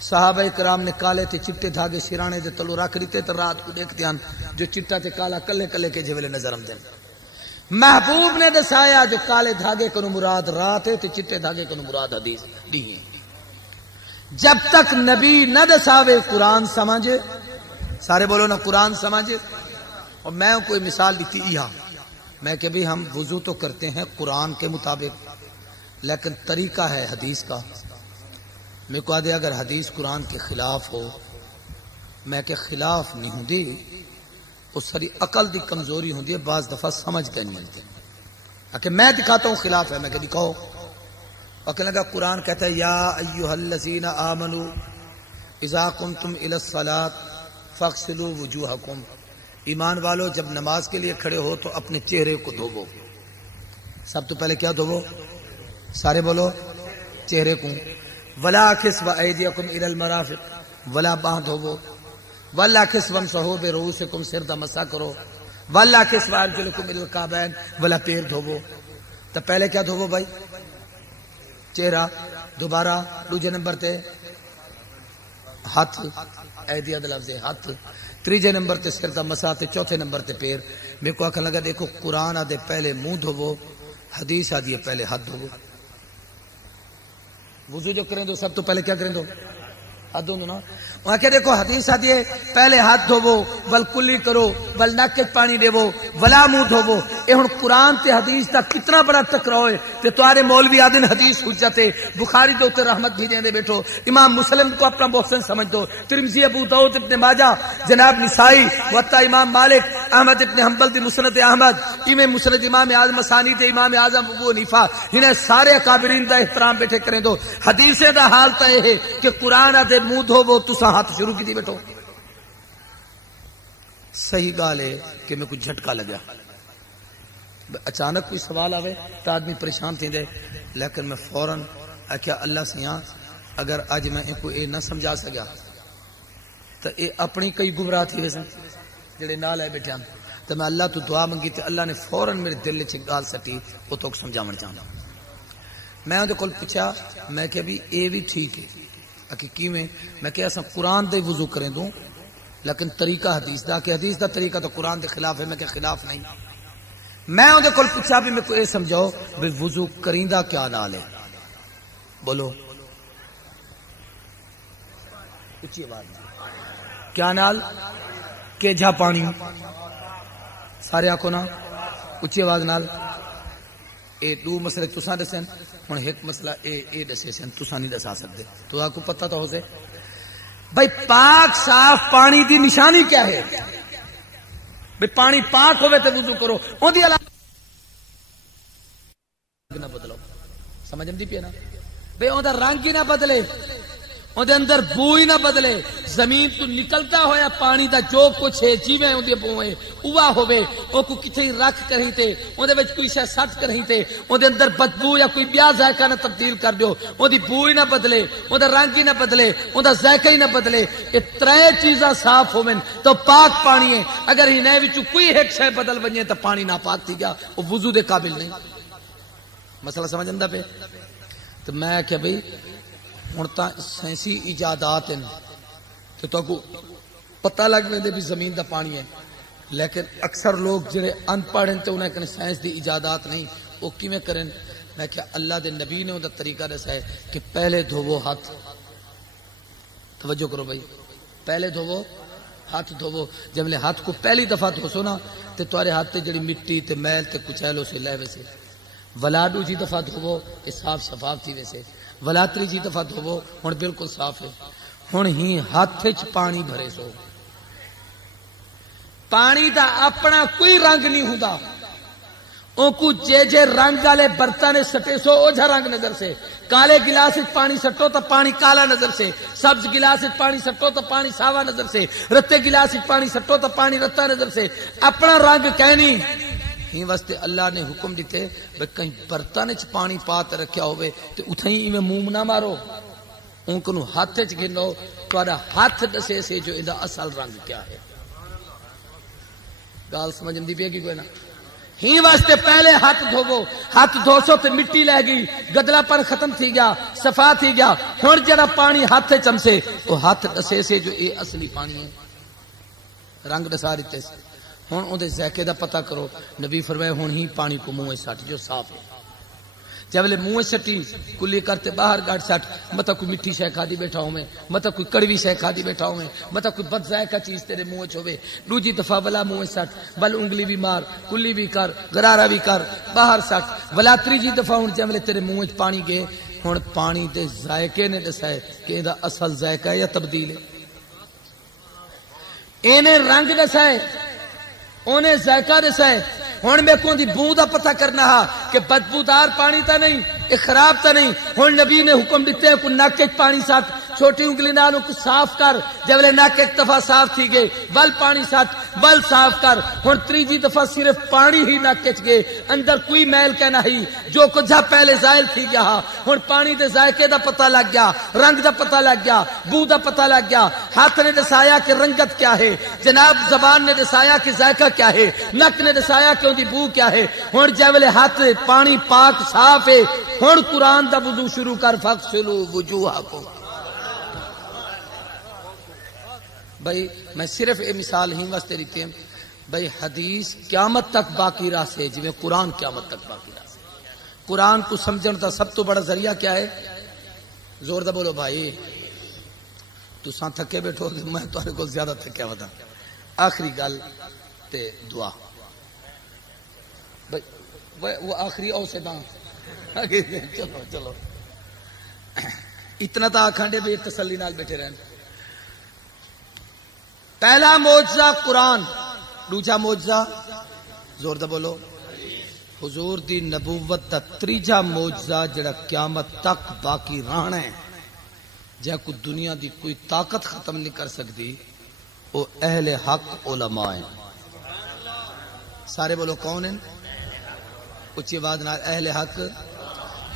صحابہ کرام نے کالے تے چٹے دھاگے سرانے دے تلو رکھ دیتے تو رات کو دیکھتے ہیں جو چٹا تے کالا کلے کلے کے جویلے نظر ہم دیں محبوب نے دسایا جو کالے دھاگے کنو مراد رات ہے تے چٹے دھاگے کنو مراد حدیث دی ہیں جب تک نبی نہ دساوے قرآن سمجھ سارے بولو نا قرآن سمجھ اور میں کوئی مثال دیتی یہاں میں کہ بھی ہم وضو تو کرتے ہیں قرآن کے مطابق لیکن طریقہ ہے حدیث کا میں کو آدھے اگر حدیث قرآن کے خلاف ہو میں کہ خلاف نہیں ہوں دی اس ساری عقل دی کمزوری ہوں دی بعض دفعہ سمجھ پہ نہیں ملتی کہ میں دکھاتا ہوں خلاف ہے میں کہ دکھاؤ اور کہنے لگا قرآن کہتا ہے یا ایوہ الذین آمنوا اذا قمتم الی الصلاۃ فاغسلوا وجوہکم ایمان والو جب نماز کے لیے کھڑے ہو تو اپنے چہرے کو دھوو سب تو پہلے کیا دھوو سارے بولو چہرے کو ولا کسوا ایدیکم الی المرافق ولا باہ دھوو ولا کسوا امسحوا برؤوسکم سر دا مسح کرو ولا کسوا ارجلکم الی الکعبین ولا پیر دھوو تو پہلے کیا دھوو بھائی چہرہ دوبارہ دوجے نمبر تے ہاتھ ایدیا دا لفظ ہاتھ تیجے نمبر تے سر دا مسح تے چوتھے نمبر تے پیر میرے کو آکھنے لگا دیکھو قرآن آدھے پہلے منہ دھوو حدیث آدھی پہلے ہاتھ دھوو وضو جو کریں دو سب تو پہلے کیا کریں دو ہاتھ دھو نا وہاں کہ دیکھو حدیث آدھی پہلے ہاتھ دھوو ول کلی کرو ول نک پانی دیو ولا منہ دھوو اے ہن قرآن تے حدیث دا کتنا بڑا ٹکراؤ ہے تے تمہارے مولوی آدن حدیث حجت ہے بخاری دے اوتے رحمت بھیجیں دے بیٹھو امام مسلم کو اپنا محسن سمجھ دو ترمذی ابو داؤد ابن ماجہ جناب نسائی وتا امام مالک احمد ابن حنبل دی مسند احمد امام مسند امام اعظم مسانی تے امام اعظم ابو حنیفہ انہیں سارے اکابرین دا احترام بیٹھے کریں دو حدیثیں دا حال تے ہے کہ قرآن دے منہ دھوو تساں ہاتھ شروع کی دی بیٹھو صحیح گال ہے کہ میں کچھ جھٹکا لگا اچانک کوئی سوال آوے تو آدمی پریشان تھی دے لیکن میں فوراً کیا اللہ سے یہاں اگر آج میں ان کو اے نہ سمجھا سکیا تو اے اپنی کئی گمراہ تھی ویسے جڑے نال ہے بیٹھے تو میں اللہ تو دعا منگی تو اللہ نے فوراً میرے دل سے گال سٹی وہ تو سمجھاون چاہنا میں ان کو پوچھا میں کہ بھی اے بھی ٹھیک ہے کی میں کہ ایسا قرآن دے وضو کریں دوں لیکن طریقہ حدیث دا کہ حدیث دا طریقہ تو قرآن دے خلاف ہے میں کہ خلاف نہیں میں ان کو پوچھا بھی میں کو یہ سمجھاؤ بھی وضو کریندہ کیا نال ہے بولو اچھی آواز کیا نال کہ جا پانی سارے آکھو نا اچھی آواز نال اے دو مسئلے تساں دسن ہن ایک مسئلہ اے دسے سن تساں نہیں دسا سکتے تو آپ کو پتہ تو ہو سے بھائی پاک صاف پانی دی نشانی کیا ہے بھئی پانی پاک ہوئے تے وضو کرو اون دی نہ بدلو سمجھ آتی پی نا بے اوندا رنگ ہی نہ بدلے اون دے اندر بو ہی نہ بدلے زمین تو نکلتا ہویا پانی دا جو کچھ ہے جیویں اون دی بو ہے اوہ ہوے او کو کتے رکھ کریں تے اون دے وچ کوئی شے سٹ کریں تے اون دے اندر بدبو یا کوئی بیا ذائقہ نہ تبدیل کر دیو اون دی بو ہی نہ بدلے اون دا رنگ ہی نہ بدلے اون دا ذائقہ ہی نہ بدلے اے ترے چیزاں صاف ہوون تو پاک پانی ہے اگر ہی نہ وچ کوئی ایک شے بدل ونجے تے پانی ناپاک تھی گیا او وضو دے قابل نہیں مسئلہ سمجھ آندا پے تو میں کہ بھئی ہن تا سائنسی ایجادات ہیں کہ تو کو پتہ لگ ویندے بھی زمین دا پانی ہے لیکن اکثر لوگ جڑے ان پڑھ ہیں تے انہاں کنے سائنس دی ایجادات نہیں او کیویں کرن میں کہ اللہ دے نبی نے اوندا طریقہ دسا ہے کہ پہلے دھوو ہاتھ توجہ کرو بھائی پہلے دھوو ہاتھ دھوو جب لے ہاتھ کو پہلی دفعہ دھوسو نا تے تمہارے ہاتھ تے جڑی مٹی تے میل تے کچیلو سے لے ویسے ولادو جی دفعہ دھوو یہ صاف شفاف تھی ویسے ولاتری جی دفعہ دھوو ہن بالکل صاف ہے ہن ہی ہاتھ وچ پانی بھرے سو پانی دا اپنا کوئی رنگ نہیں ہوندا او کو جے رنگ والے برتن سٹے سو او جھا رنگ نظر سے کالے گلاس وچ پانی سٹو تو پانی کالا نظر سے سبز گلاس وچ پانی سٹو تو پانی ساوا نظر سے رتے گلاس وچ پانی سٹو تو پانی رتا نظر سے اپنا رنگ کہنی ہی واسطے اللہ نے حکم دیتے بے کہیں برتن وچ پانی پات رکھیا ہوئے تے اتھیں ایویں منہ نہ مارو ان کو ہاتھ وچ گھنو تہاڈا ہاتھ دسے سے جو ایندا اصل رنگ کیا ہے گل سمجھ آندی پئی کوئی نہ ہی واسطے پہلے ہاتھ دھوو ہاتھ دھوسو تے مٹی لے گئی گدلا پر ختم تھی گیا صفا تھی گیا ہن جڑا پانی ہاتھ چمسے او ہاتھ دسے سے جو اے اصلی پانی ہے رنگ دسا دیتے سے ہن اون دے ذائقے دا پتہ کرو نبی فرمائے ہن ہی پانی کو منہ سٹ جو صاف ہے جب لے منہ سٹی کلی کرتے باہر گاڑ سٹ متا کوئی میٹھی شے کھادی بیٹھا ہوں میں متا کوئی کڑوی شے کھادی بیٹھا ہوں میں متا کوئی بد ذائقہ چیز تیرے منہ وچ ہوے دوجی دفعہ بلا منہ سٹ بل انگلی بھی مار کلی بھی کر غرارہ بھی کر باہر سٹ بلا تریجی دفعہ ہن جب لے تیرے منہ وچ پانی گئے ہن پانی دے ذائقے نے دسا ہے کہ ایندا اصل ذائقہ ہے یا تبدیل ہے اینے رنگ دسا ہے اونے ذائقہ دسا ہے ہن میں کو دی بو دا پتہ کرنا ہا کہ بدبودار پانی تا نہیں اے خراب تا نہیں ہن نبی نے حکم دیتے ہیں کو نک وچ پانی سٹ چھوٹی انگلی نال کو صاف کر جب لے نک ایک دفعہ صاف تھی گئے بل پانی سٹ بل صاف کر ہن تریجی دفعہ صرف پانی ہی نک وچ گئے اندر کوئی میل کہنا ہی جو کچھ پہلے زائل تھی گیا ہن پانی دے ذائقے دا پتہ لگ گیا رنگ دا پتہ لگ گیا بو دا پتہ لگ گیا ہاتھ نے دسایا کہ رنگت کیا ہے جناب زبان نے دسایا کہ ذائقہ کیا ہے نک نے دسایا کہ دی بو کیا ہے ہن جب لے ہاتھ پانی پاک صاف ہے ہن قرآن دا وضو شروع کر فغسلوا وجوہکم بھائی میں صرف یہ مثال ہی واسطے دیتی ہوں بھائی حدیث قیامت تک باقی رہ سے جی قرآن قیامت تک باقی رہ سے قرآن کو سمجھن کا سب تو بڑا ذریعہ کیا ہے زور دا بولو بھائی تو سان تھکے بیٹھو میں تمہارے کو زیادہ تھکیا بتا آخری گل تے دعا وہ آخری او سے داں چلو چلو اتنا تا کھانڈے بھی تسلی نال بیٹھے رہن پہلا معجزہ قرآن دوجا معجزہ زور دا بولو حضور دی نبوت دا تریجا معجزہ جڑا قیامت تک باقی رہنا ہے جے کو دنیا دی کوئی طاقت ختم نہیں کر سکتی وہ اہل حق علماء ہیں سارے بولو کون ہیں اچھی بات نال اہل حق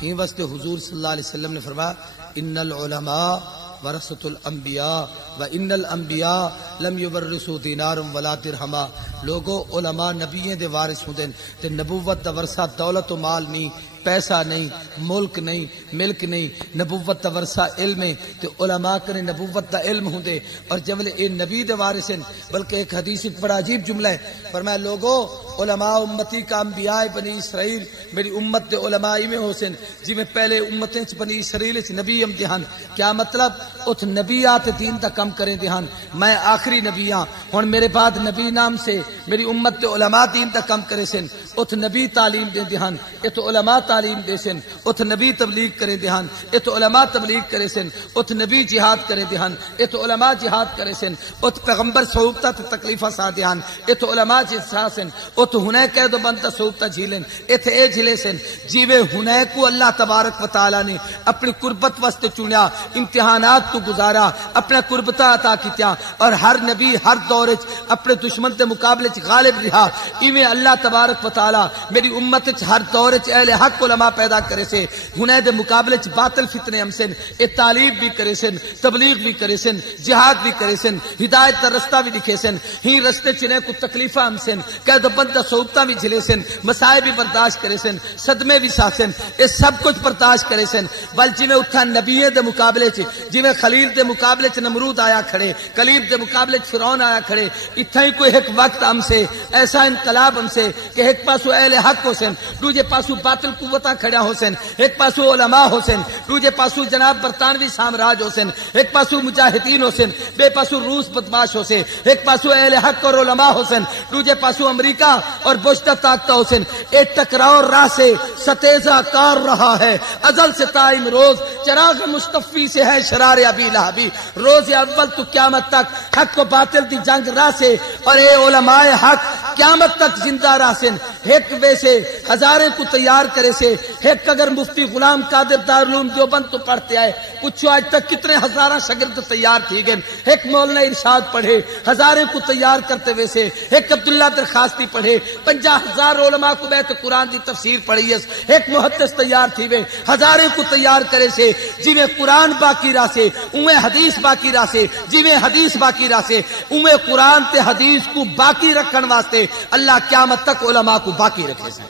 ہی واسطے حضور صلی اللہ علیہ وسلم نے فرمایا ان العلماء ورثۃ الانبیاء وان الانبیاء لم یورثوا دینارا ولا درہما لوگو علماء نبیوں دے وارث ہوندے تے نبوت دا ورثہ دولت و مال نہیں پیسہ نہیں ملک نہیں ملک نہیں نبوت دا ورثہ علم ہے تے علماء کرے نبوت دا علم ہوندے اور جب اے نبی دے وارث ہیں بلکہ ایک حدیث بڑا عجیب جملہ ہے فرمایا لوگو علماء امتی کا انبیاء بنی اسرائیل میری امت دے علماء میں حسین جی میں پہلے امتیں بنی اسرائیل نبی ام دہان کیا مطلب ات نبیات دین دا کم کریں دہان میں آخری نبی ہاں ہن میرے بعد نبی نام سے میری امت دے علماء دین دا کم کرے سن ات نبی تعلیم دے دہان ات علماء تعلیم دے سن ات نبی تبلیغ کرے دہن ات علماء تبلیغ کرے سن ات نبی جہاد کرے دہن ات علماء جہاد کرے سن ات پیغمبر صحبت تکلیفہ سا دہن ات علماء جسا سن ات ہنے قید و بند صحبت جھیلن ات اے جھلے سن جیوے ہنے کو اللہ تبارک و تعالی نے اپنی قربت واسطے چنیا امتحانات تو گزارا اپنا قربتا عطا کیتیا اور ہر نبی ہر دور وچ اپنے دشمن دے مقابلے چ غالب رہا ایویں اللہ تبارک و تعالی میری امت وچ ہر دور وچ اہل حق علماء پیدا کرے سے ہنے دے مقابلے چ باطل فتنے ہم سن اے تعلیم بھی کرے سن تبلیغ بھی کرے سن جہاد بھی کرے سن ہدایت دا رستہ بھی دکھے سن ہی رستے چنے کو تکلیفاں ہم سن قید و بند صحبتاں بھی جھلے سن مسائب بھی برداشت کرے سن صدمے بھی سا سن اے سب کچھ برداشت کرے سن بل جویں اٹھا نبیے دے مقابلے چ جویں خلیل دے مقابلے چ نمرود آیا کھڑے کلیب دے مقابلے چ فرعون آیا کھڑے اتھا ہی کوئی ایک وقت ہم سے ایسا انقلاب ہم سے کہ ایک پاسو اہل حق ہو سن دوجے پاسو باطل قوتاں کھڑا ہو سن ایک پاسو علماء ہو سن دوجے پاسو جناب برطانوی سامراج ہو سن ایک پاسو مجاہدین ہو سن بے پاسو روس بدماش ہو سے ایک پاسو اہل حق اور علماء ہو سن دوجے پاسو امریکہ اور بشتہ طاقتہ ہو سن ایک ٹکراؤ راہ سے ستیزہ کار رہا ہے ازل سے تائم روز چراغ مصطفی سے ہے شرار ابی لہبی روز اول تو قیامت تک حق و باطل دی جنگ راہ سے اور اے علماء حق قیامت تک زندہ راہ سن ایک بے سے ہزارے کو تیار کرے سے ایک اگر مفتی غلام قادر دارالعلوم دیوبند تو پڑھتے آئے پوچھو آج تک کتنے ہزارہ شاگرد تیار کی گئے ایک مولانا ارشاد پڑھے ہزارے کو تیار کرتے ہوئے سے ایک عبداللہ درخواستی پڑھے 50,000 علماء کو بیت قرآن دی تفسیر پڑھی ایک محدث تیار تھی وے ہزارے کو تیار کرے سے جویں قرآن باقی راہ سے اویں حدیث باقی راہ سے جویں حدیث باقی راہ سے اویں قرآن تے حدیث کو باقی رکھن واسطے اللہ قیامت تک علماء کو باقی رکھے سے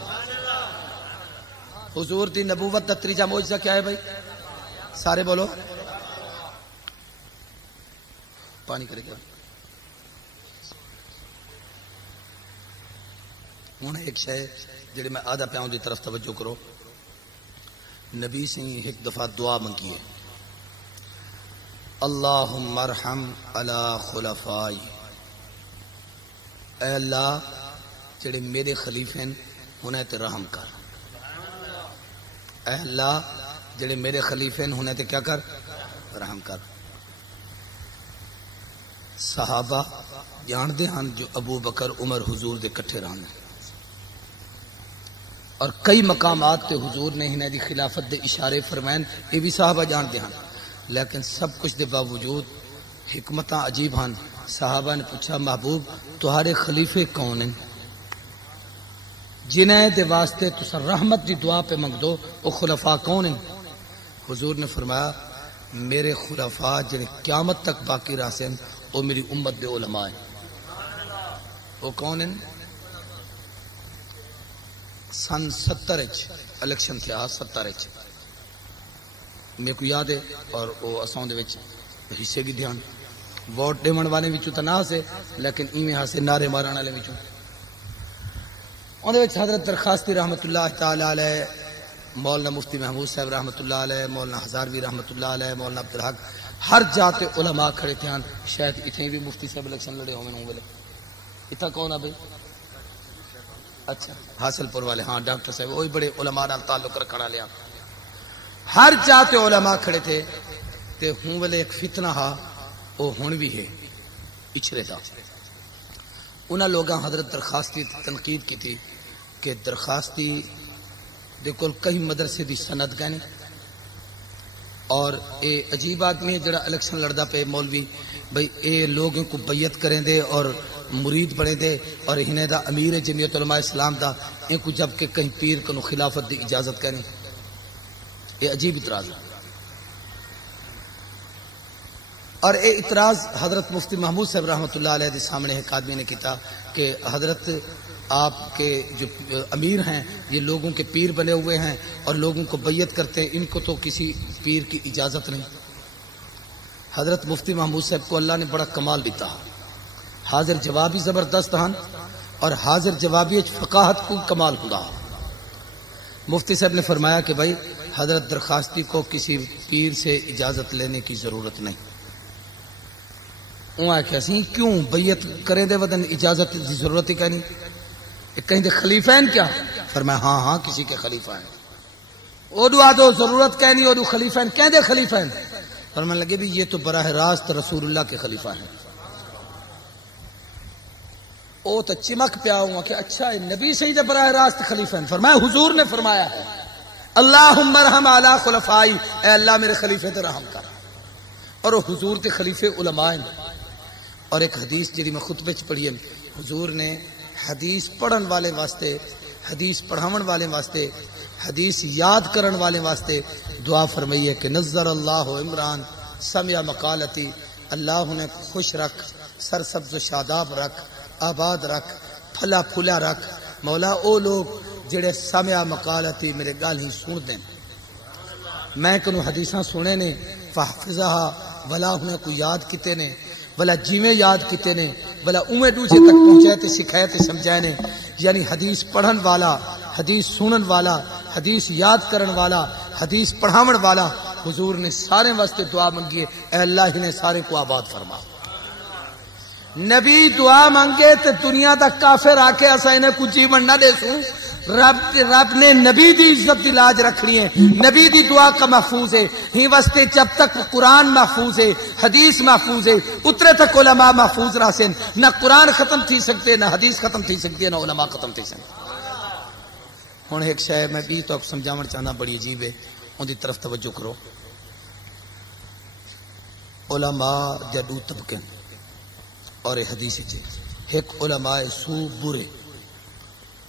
حضور دی نبوت دا تیجا معجزہ کیا ہے بھائی سارے بولو پانی کرے گا ہوں ایک شے جڑی میں آدھا پیاؤں دی طرف توجہ کرو نبی سے ایک دفعہ دعا منگی ہے اللہم ارحم علی خلفائی اے اللہ جڑے میرے خلیفے ہیں انہیں تے رحم کر اے اللہ جڑے میرے خلیفے ہیں انہیں تے کیا کر رحم کر صحابہ جان دے ہن جو ابو بکر عمر حضور دے کٹھے رہنے اور کئی مقامات تے حضور نے انہیں دی خلافت دے اشارے فرمائن یہ بھی صحابہ جان دے ہن لیکن سب کچھ دے باوجود حکمتاں عجیب ہن صحابہ نے پوچھا محبوب تہارے خلیفے کون ہیں جنہیں دے واسطے تسا رحمت دی دعا پہ منگ دو وہ خلفاء کون ہیں حضور نے فرمایا میرے خلفاء جنہیں قیامت تک باقی رہ سن وہ میری امت دے علماء ہیں وہ کون ہیں سن 70 الیکشن تھے 70 میرے کو یاد ہے اور وہ اساں دے وچ حصے کی دھیان ووٹ دیون والے وچوں تے نہ سے لیکن ایویں ہاسے نعرے مارن والے وچوں اون دے وچ حضرت درخواستی رحمت اللہ تعالی علیہ مولانا مفتی محمود صاحب رحمت اللہ علیہ مولانا ہزاروی رحمت اللہ علیہ مولانا عبدالحق ہر جاتے علماء کھڑے تھے شاید اتنے بھی مفتی صاحب الیکشن لڑے ہوئے ہوں بولے اتنا کون ہے بھائی اچھا حاصل پور والے ہاں ڈاکٹر صاحب وہی بڑے علماء نال تعلق رکھنا لیا ہر جاتے علماء کھڑے تھے تے ہوں والے ایک فتنہ ہا وہ ہون بھی ہے پچھلے دا انہاں لوگاں حضرت درخواستی تنقید کی تھی کہ درخواستی دیکھو کئی مدرسے دی سند گئے اور اے عجیب آدمی ہے جڑا الیکشن لڑدا پہ مولوی بھئی اے لوگوں کو بیعت کریں دے اور مرید بنے دے اور انہیں دا امیر جمعیت علماء اسلام دا ان کو جب کہ کہیں پیر کو خلافت دی اجازت کریں یہ عجیب اعتراض ہے اور اے اعتراض حضرت مفتی محمود صاحب رحمت اللہ علیہ دے سامنے ایک آدمی نے کیتا کہ حضرت آپ کے جو امیر ہیں یہ لوگوں کے پیر بنے ہوئے ہیں اور لوگوں کو بیعت کرتے ہیں ان کو تو کسی پیر کی اجازت نہیں حضرت مفتی محمود صاحب کو اللہ نے بڑا کمال دیتا حاضر جوابی زبردست ہن اور حاضر جوابی فقاہت کو کمال ہوا مفتی صاحب نے فرمایا کہ بھائی حضرت درخواستی کو کسی پیر سے اجازت لینے کی ضرورت نہیں وہاں کیسی کیوں بیعت کریں دے ودن اجازت کی ضرورت ہی کہیں نہیں کہیں دے خلیفہ ہیں کیا فرمایا ہاں ہاں کسی کے خلیفہ ہیں اودو آدو ضرورت کہنی اودو خلیفہ کہہ دے خلیفہ فرمانے لگے بھی یہ تو براہ راست رسول اللہ کے خلیفہ ہیں. او تو چمک پیا ہوا کہ اچھا نبی سے ہی جب براہ راست خلیفہ ہیں. فرمایا حضور نے فرمایا ہے اللہم ارحم علی خلفائی، اے اللہ میرے خلیفے تے رحم کر. اور وہ حضور تے خلیفے علماء ہیں. اور ایک حدیث جی میں خطبے چ پڑھی ہے، حضور نے حدیث پڑھن والے واسطے، حدیث پڑھاون والے واسطے، حدیث یاد کرن والے واسطے دعا فرمائی ہے کہ نظر اللہ عمران سمع مقالتی، اللہ انہیں خوش رکھ، سرسبز و شاداب رکھ، آباد رکھ، پھلا پھلا رکھ. مولا او لوگ جڑے سمع مقالتی میرے گل ہی سن دیں، میں کنو حدیثاں سنے نے فحفظہا، ولا انہیں کو یاد کیتے نے، ولا جیویں یاد کیتے نے، ولا اویں دوسرے تک پہنچائے تے سکھائے تے سمجھائے نے. یعنی حدیث پڑھن والا، حدیث سنن والا، حدیث یاد کرن والا، حدیث پڑھاون والا. حضور نے سارے واسطے دعا منگی ہے اے اللہ ہی نے سارے کو آباد فرما. نبی دعا مانگے تے دنیا دا کافر آ کے اسا انہیں کچھ جیون نہ دے سوں. رب نے نبی دی عزت دی لاج رکھنی ہے، نبی دی دعا کا محفوظ ہے. ہی واسطے جب تک قرآن محفوظ ہے، حدیث محفوظ ہے، اترے تک علماء محفوظ راسن. نہ قرآن ختم تھی سکتے، نہ حدیث ختم تھی سکتی ہے، نہ علماء ختم تھی سکتے. ہن ایک شے میں بھی تو سمجھاون چاہنا بڑی عجیب ہے، ان دی طرف توجہ کرو. علماء جدو طبقے اور حدیث ایک علماء سو برے،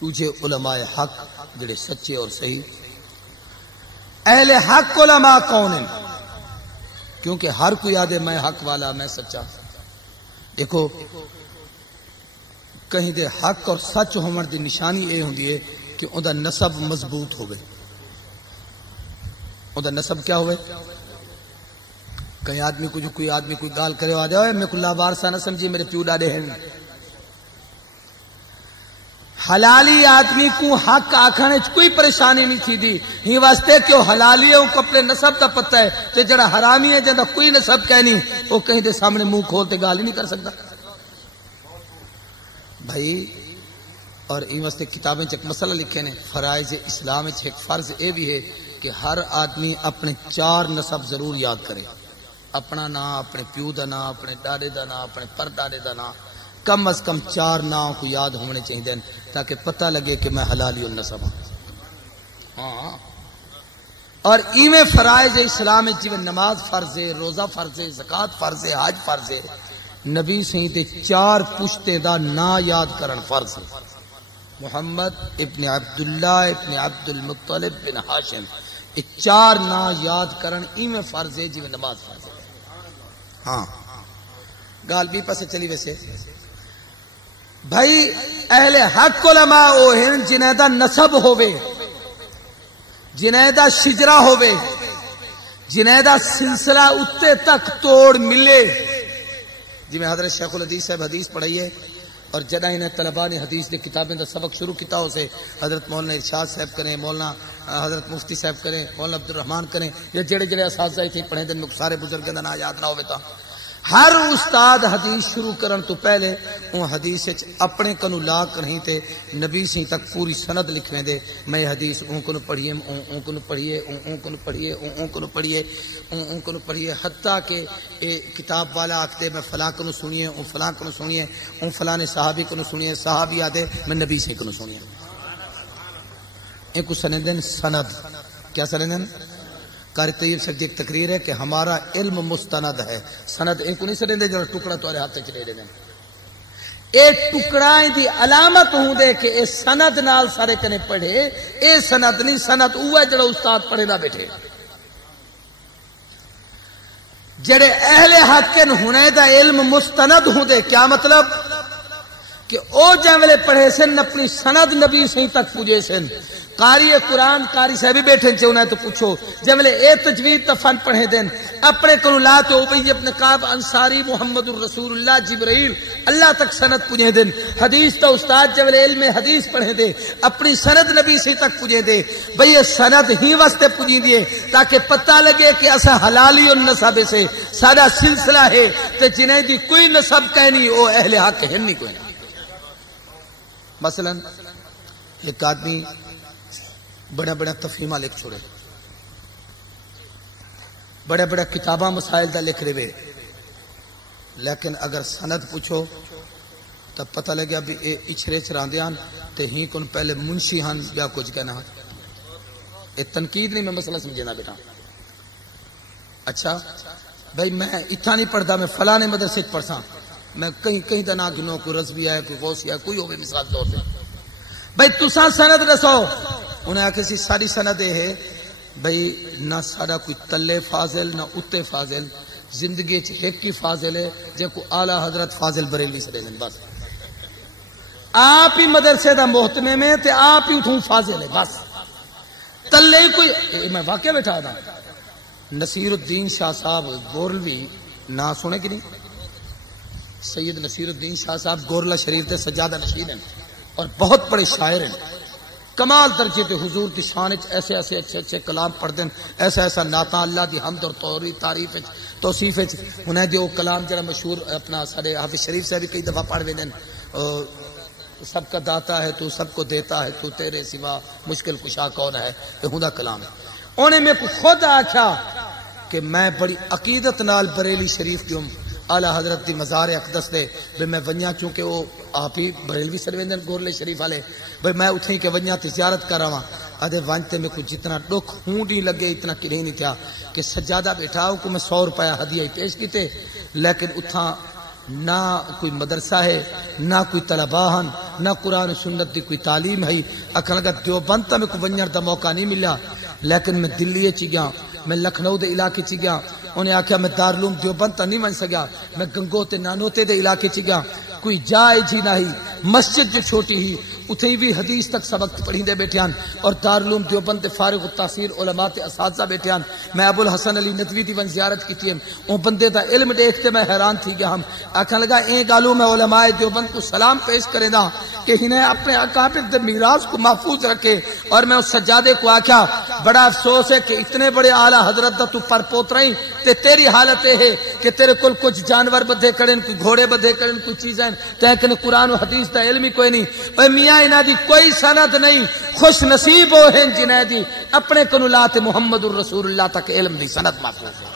دوسرے علماء حق جڑے سچے اور صحیح. اہل حق علماء کون ہیں؟ کیونکہ ہر کوئی آدھے میں حق والا، میں سچا. دیکھو کہیں دے حق اور سچ ہونے دی نشانی یہ ہوندی ہے کہ ان دا نسب مضبوط ہوئے. ان دا نسب کیا ہوئے؟ کہیں آدمی کو جو کوئی آدمی کوئی گال کرے آ جائے میں کو لاوارثہ نہ سمجھی میرے پیو ڈاڈے ہیں. حلالی آدمی کو حق آکھانے کوئی پریشانی نہیں تھی دی. ہی واسطے کہ وہ حلالی ہے ان کو اپنے نسب دا پتہ ہے، تے جڑا حرامی ہے جنہا کوئی نسب کہنی وہ کہیں دے سامنے منہ کھولتے گال ہی نہیں کر سکتا بھائی. اور این واسطے کتابیں ایک مسئلہ لکھے نے فرائض اسلام ایک فرض اے بھی ہے کہ ہر آدمی اپنے 4 نسب ضرور یاد کرے. اپنا نام، اپنے پیو دا نام، اپنے ڈاڈے دا نام، اپنے پردادے دا نام، کم از کم 4 نام کو یاد ہونے چاہیے تاکہ پتہ لگے کہ میں حلالی النسب ہوں. ہاں اور ایویں فرائض اسلام جی نماز فرض ہے، روزہ فرض ہے، زکات فرض ہے، حج فرض ہے. نبی سہی تے 4 پشتے دا نا یاد کرن فرض ہے. محمد ابن عبداللہ ابن عبد المطلب بن ہاشم، یہ 4 نا یاد کرن ایویں فرض ہے جی نماز فرض ہے. ہاں گال بھی پاسے چلی ویسے بھائی اہل حق علماء او ہیں جنہیں دا نسب ہوئے، جنہیں دا شجرہ ہوئے، جنہیں دا سلسلہ اتے تک توڑ ملے. جی میں حضرت شیخ الحدیث صاحب حدیث پڑھائیے اور جدہ انہیں طلباء نے حدیث نے کتابیں دا سبق شروع کیتا اسے حضرت مولانا ارشاد صاحب کریں، مولانا حضرت مفتی صاحب کریں، مولانا عبد الرحمن کریں، یا جڑے جڑے اساتذہ تھے پڑھیں دن سارے بزرگوں دا نام یاد نہ ہوئے تا. ہر استاد حدیث شروع کرن تو پہلے وہ حدیث اپنے کنو لا کریں تے نبی سی تک پوری سند لکھویں دے. میں حدیث اون کنو پڑھیے، اون کنو پڑھیے، اون کنو پڑھیے، اون کنو پڑھیے، اون کنو پڑھیے، حتیٰ کہ کتاب والا آکھتے میں فلاں کنو سنیے، اون فلاں کنو سنیے، اون فلاں صحابی کنو سنیے، صحابی آدھے میں نبی سی کنو سنیے. ایک کو سندن سند کیا سندن قاری طیب صاحب کی ایک تقریر ہے کہ ہمارا علم مستند ہے. سند ایک کو نہیں سندے جو ٹکڑا تمہارے ہاتھ چ لے دیں. ایک ٹکڑا دی علامت ہوں دے کہ اے سند نال سارے کنے پڑھے، اے سند نہیں، سند اوہ جڑا استاد پڑھے نہ بیٹھے. جڑے اہل حق ہونے دا علم مستند ہوں دے کیا مطلب کہ او جاوے پڑھے سن اپنی سند نبی سے تک پوجے سن. قاری قرآن قاری صاحب بھی بیٹھے چے انہیں تو پوچھو جملے اے تجوید تا فن پڑھے دین اپنے کنو لا تو ابی ابن کعب انصاری محمد الرسول اللہ جبرائیل اللہ تک سند پوجے دین. حدیث تا استاد جملے علم حدیث پڑھے دے اپنی سند نبی سے تک پوجے دے. بھئی یہ سند ہی واسطے پوجی دیے تاکہ پتہ لگے کہ اسا حلالی النسب سے سارا سلسلہ ہے تے جنہیں دی کوئی نسب کہنی او اہل حق ہے نہیں کوئی. مثلا ایک آدمی بڑا بڑا تفہیمہ لکھ چھوڑے بڑے بڑے کتاباں مسائل دا لکھ رہے، لیکن اگر سند پوچھو تو پتہ لگیا بھی اے اچھرے چراندے ہیں تے ہی کن پہلے منشی ہن یا کچھ کہنا ہے. اے تنقید نہیں، میں مسئلہ سمجھنا بیٹا. اچھا بھائی میں اتنا نہیں پڑھتا، میں فلانے مدرسے پڑھساں، میں کہیں کہیں دا نہ گنو، کوئی رضوی ہے، کوئی غوثی ہے، کوئی ہوگی مثال طور پہ. بھائی تساں سند دسو. انہیں آخر سی ساری سند یہ ہے بھئی نہ سارا کوئی تلے فاضل نہ اتے فاضل، زندگی ایک ہی فاضل ہے جے کو اعلی حضرت فاضل بریلوی سے دین. بس آپ ہی مدرسے دا محتمے میں تے آپ ہی اتھوں فاضل ہے. بس تلے کوئی میں واقعہ بیٹھا تھا. نصیر الدین شاہ صاحب گورلوی نہ سنے کہ نہیں؟ سید نصیر الدین شاہ صاحب گورلا شریف تے سجادہ نشین ہیں اور بہت بڑے شاعر ہیں. کمال درجے تے حضور دی شان وچ ایسے ایسے اچھے اچھے کلام پڑھ دین، ایسا ایسا نعتاں اللہ دی حمد اور تعریف وچ توصیف وچ. انہیں جو کلام جڑا مشہور اپنا سارے حافظ شریف سے بھی کئی دفعہ پڑھ وے دین، سب کا داتا ہے تو سب کو دیتا ہے تو تیرے سوا مشکل کشا کون ہے، یہ ہوندا کلام ہے. انہیں میں کو خود آکھا کہ میں بڑی عقیدت نال بریلی شریف کیوں اعلی حضرت دی مزار اقدس دے بے میں ونیا، چونکہ وہ آپ ہی بریلوی سرویندن گورلے شریف والے، بھئی میں اتھیں کہ ونیا تے زیارت کر رہا ادھے وانتے میں کچھ جتنا دکھ ہونڈی لگے اتنا کلیں نہیں تھا کہ سجادہ بیٹھا ہوں کہ میں 100 روپیہ ہدیہ پیش کیتے، لیکن اتھا نہ کوئی مدرسہ ہے، نہ کوئی طلباء ہیں، نہ قرآن و سنت دی کوئی تعلیم ہے. اکھن لگا دیوبند تا میں کو ونجر دا موقع نہیں ملا، لیکن میں دلی چی گیا، میں لکھنؤ دے علاقے چی گیا. انہیں آکھیا میں دارالعلوم دیوبند تا نہیں بن سکیا، میں گنگو تے نانوتے دے علاقے چی گیا. کوئی جائے جی نہ ہی، مسجد جو چھوٹی ہی اتھیں بھی حدیث تک سبق پڑھی دے بیٹھے ہیں اور دارالعلوم دیوبند فارغ التحصیل علماء تے اساتذہ بیٹھے ہیں. میں ابو الحسن علی ندوی دی ون زیارت کی تھی، وہ بندے دا علم دیکھتے میں حیران تھی گیا. ہم آکھنے لگا این گالوں میں علماء دیوبند کو سلام پیش کرے دا کہ انہیں اپنے اکابر دے میراث کو محفوظ رکھے. اور میں اس سجادے کو آکھا بڑا افسوس ہے کہ اتنے بڑے اعلی حضرت دا تو پر پوتریں تے تیری حالت یہ ہے کہ تیرے کل کچھ جانور بدھے کڑیں، کوئی گھوڑے بدھے کڑیں، کوئی چیزیں لیکن قرآن و حدیث دا علم ہی کوئی نہیں. اے میاں انہاں دی کوئی سند نہیں، خوش نصیب ہو ہیں جنہیں دی اپنے کنولات محمد الرسول اللہ تک علم دی سند محفوظ ہے.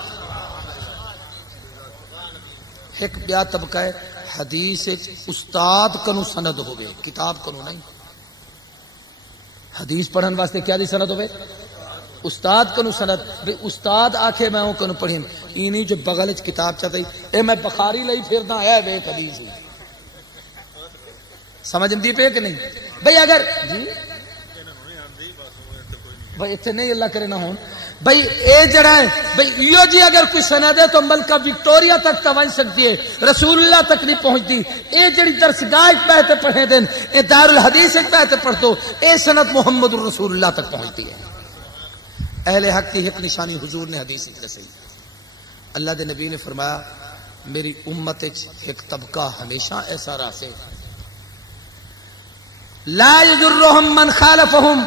ایک بیا طبقہ ہے حدیث استاد کنو سند ہوئے، کتاب کنو نہیں. حدیث پڑھن واسطے کیا دی سند ہوئے؟ استاد کنو سند. بھئی استاد آکھے میں ہوں کنو پڑھیں، اینی جو بغل کتاب چاہتا ہی اے میں بخاری لئی پھردا ہے بے حدیث ہی. سمجھ دی پہ کہ نہیں؟ بھئی اگر جی بھئی اتنے نہیں اللہ کرے نہ ہون. بھئی اے جڑا ہے بھئی یہ جی اگر کوئی سند ہے تو ملکہ وکٹوریا تک پہنچ سکتی ہے، رسول اللہ تک نہیں پہنچتی. اے جڑی درسگاہ پہتے پڑھے دن، اے دارالحدیث پہتے پڑھ دو، اے سند محمد الرسول اللہ تک پہنچتی ہے. اہل حق کی حق نشانی حضور نے حدیث اتنے صحیح. اللہ دے نبی نے فرمایا میری امت ایک طبقہ ہمیشہ ایسا رہا سے لا یجرہم من خالفہم،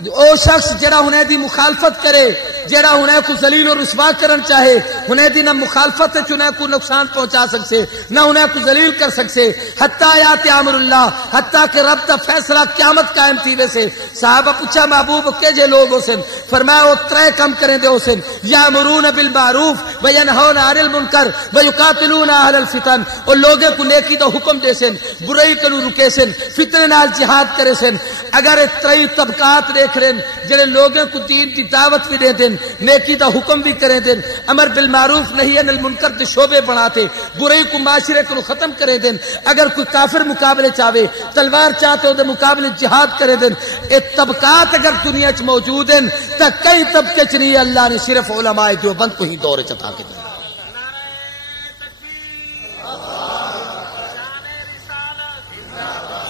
او شخص جڑا انہیں دی مخالفت کرے، جڑا انہیں کو ذلیل و رسوا کرن چاہے، انہیں دی نہ مخالفت ہے انہیں کو نقصان پہنچا سکتے نہ انہیں کو ذلیل کر سکتے حتیٰ آیات امر اللہ، حتیٰ کہ رب دا فیصلہ قیامت قائم تھی ویسے. صحابہ پوچھا محبوب کے جے لوگ حسن؟ فرمایا وہ 3 کم کریں دے حسن، یامرون بالمعروف وینہون عن المنکر ویقاتلون اہل الفتن. اور لوگوں کو نیکی دا حکم دے سن، برائی کنو رکے سن، فتنے نال جہاد کرے سن. اگر 3 طبقات دیکھ رہے جڑے لوگوں کو دین کی دعوت بھی دے دیں، نیکی دا حکم بھی کرے دیں، امر بالمعروف نہی عن المنکر دے شعبے بناتے، برائی کو معاشرے کو ختم کرے دیں. اگر کوئی کافر مقابلے چاہے، تلوار چاہتے ہو دے مقابلے جہاد کرے دیں. اے طبقات اگر دنیا چ موجود ہیں تو کئی طبقے چ نہیں، اللہ نے صرف علماء دیوبند کو ہی دور چتا کے دیا.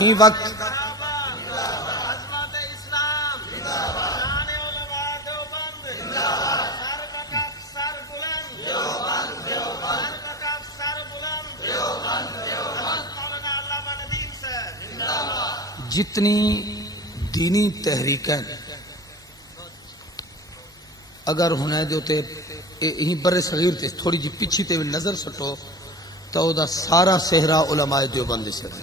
ہی وقت جتنی دینی تحریکیں اگر ہونے دیوتے یہیں بر صغیر تے تھوڑی جی پیچھے تے نظر سٹو تو دا سارا صحرا علماء دیوبند سے ہے.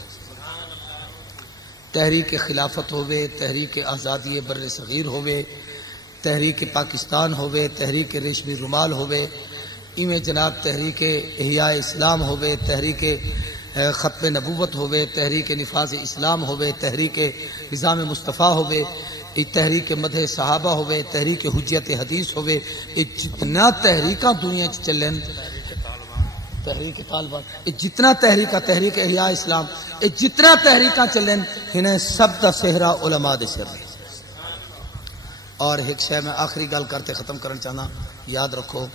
تحریک خلافت ہوئے، تحریک آزادی بر صغیر ہوئے، تحریک پاکستان ہوئے، تحریک ریشمی رومال ہوئے، ایویں جناب تحریک احیاء اسلام ہوئے، تحریک ختم نبوت ہوئے، تحریک نفاذ اسلام ہوئے، تحریک نظام مصطفیٰ ہوئے، تحریک مدح صحابہ ہوئے، تحریک حجت حدیث ہوئے، جتنا تحریکاں دنیا چلن، تحریک طالبان، جتنا تحریک احیاء اسلام، جتنا تحریکاں چلن، انہیں سب دا صحرا علماء دے سر۔ اور ایک شے میں آخری گل کرتے ختم کرنا چاہنا، یاد رکھو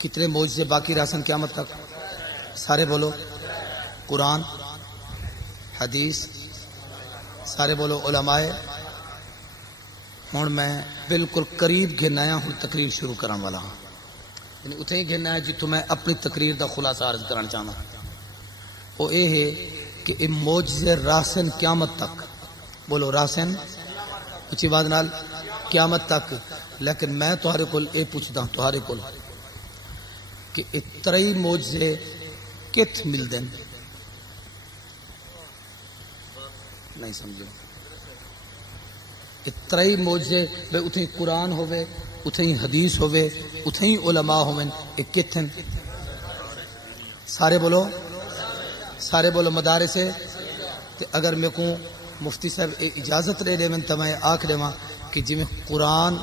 کتنے معجزے باقی رہسن قیامت تک؟ سارے بولو قرآن، حدیث، سارے بولو علماء۔ ہوں میں بالکل قریب گھنایا ہوں تقریر شروع کرنے والا ہوں، یعنی اتنے ہی گھننا ہے جتوں میں اپنی تقریر دا خلاصہ عرض کرنا چاہنا۔ وہ یہ ہے کہ یہ معجزے راسن قیامت تک، بولو راسن اچھی بات نال قیامت تک۔ لیکن میں تہارے کول یہ پوچھتا ہوں تہارے کول کہ اترائی معجزے کت مل دیں؟ نہیں سمجھو، اترائی معجزے بے اتھیں قرآن ہوئے، اتھیں حدیث ہوئے، اتھیں علماء ہوئے، ایک کت ہیں؟ سارے بولو مدارے سے۔ اگر میں کو مفتی صاحب اجازت لے لے من تو میں آکھ دے کہ جی میں قرآن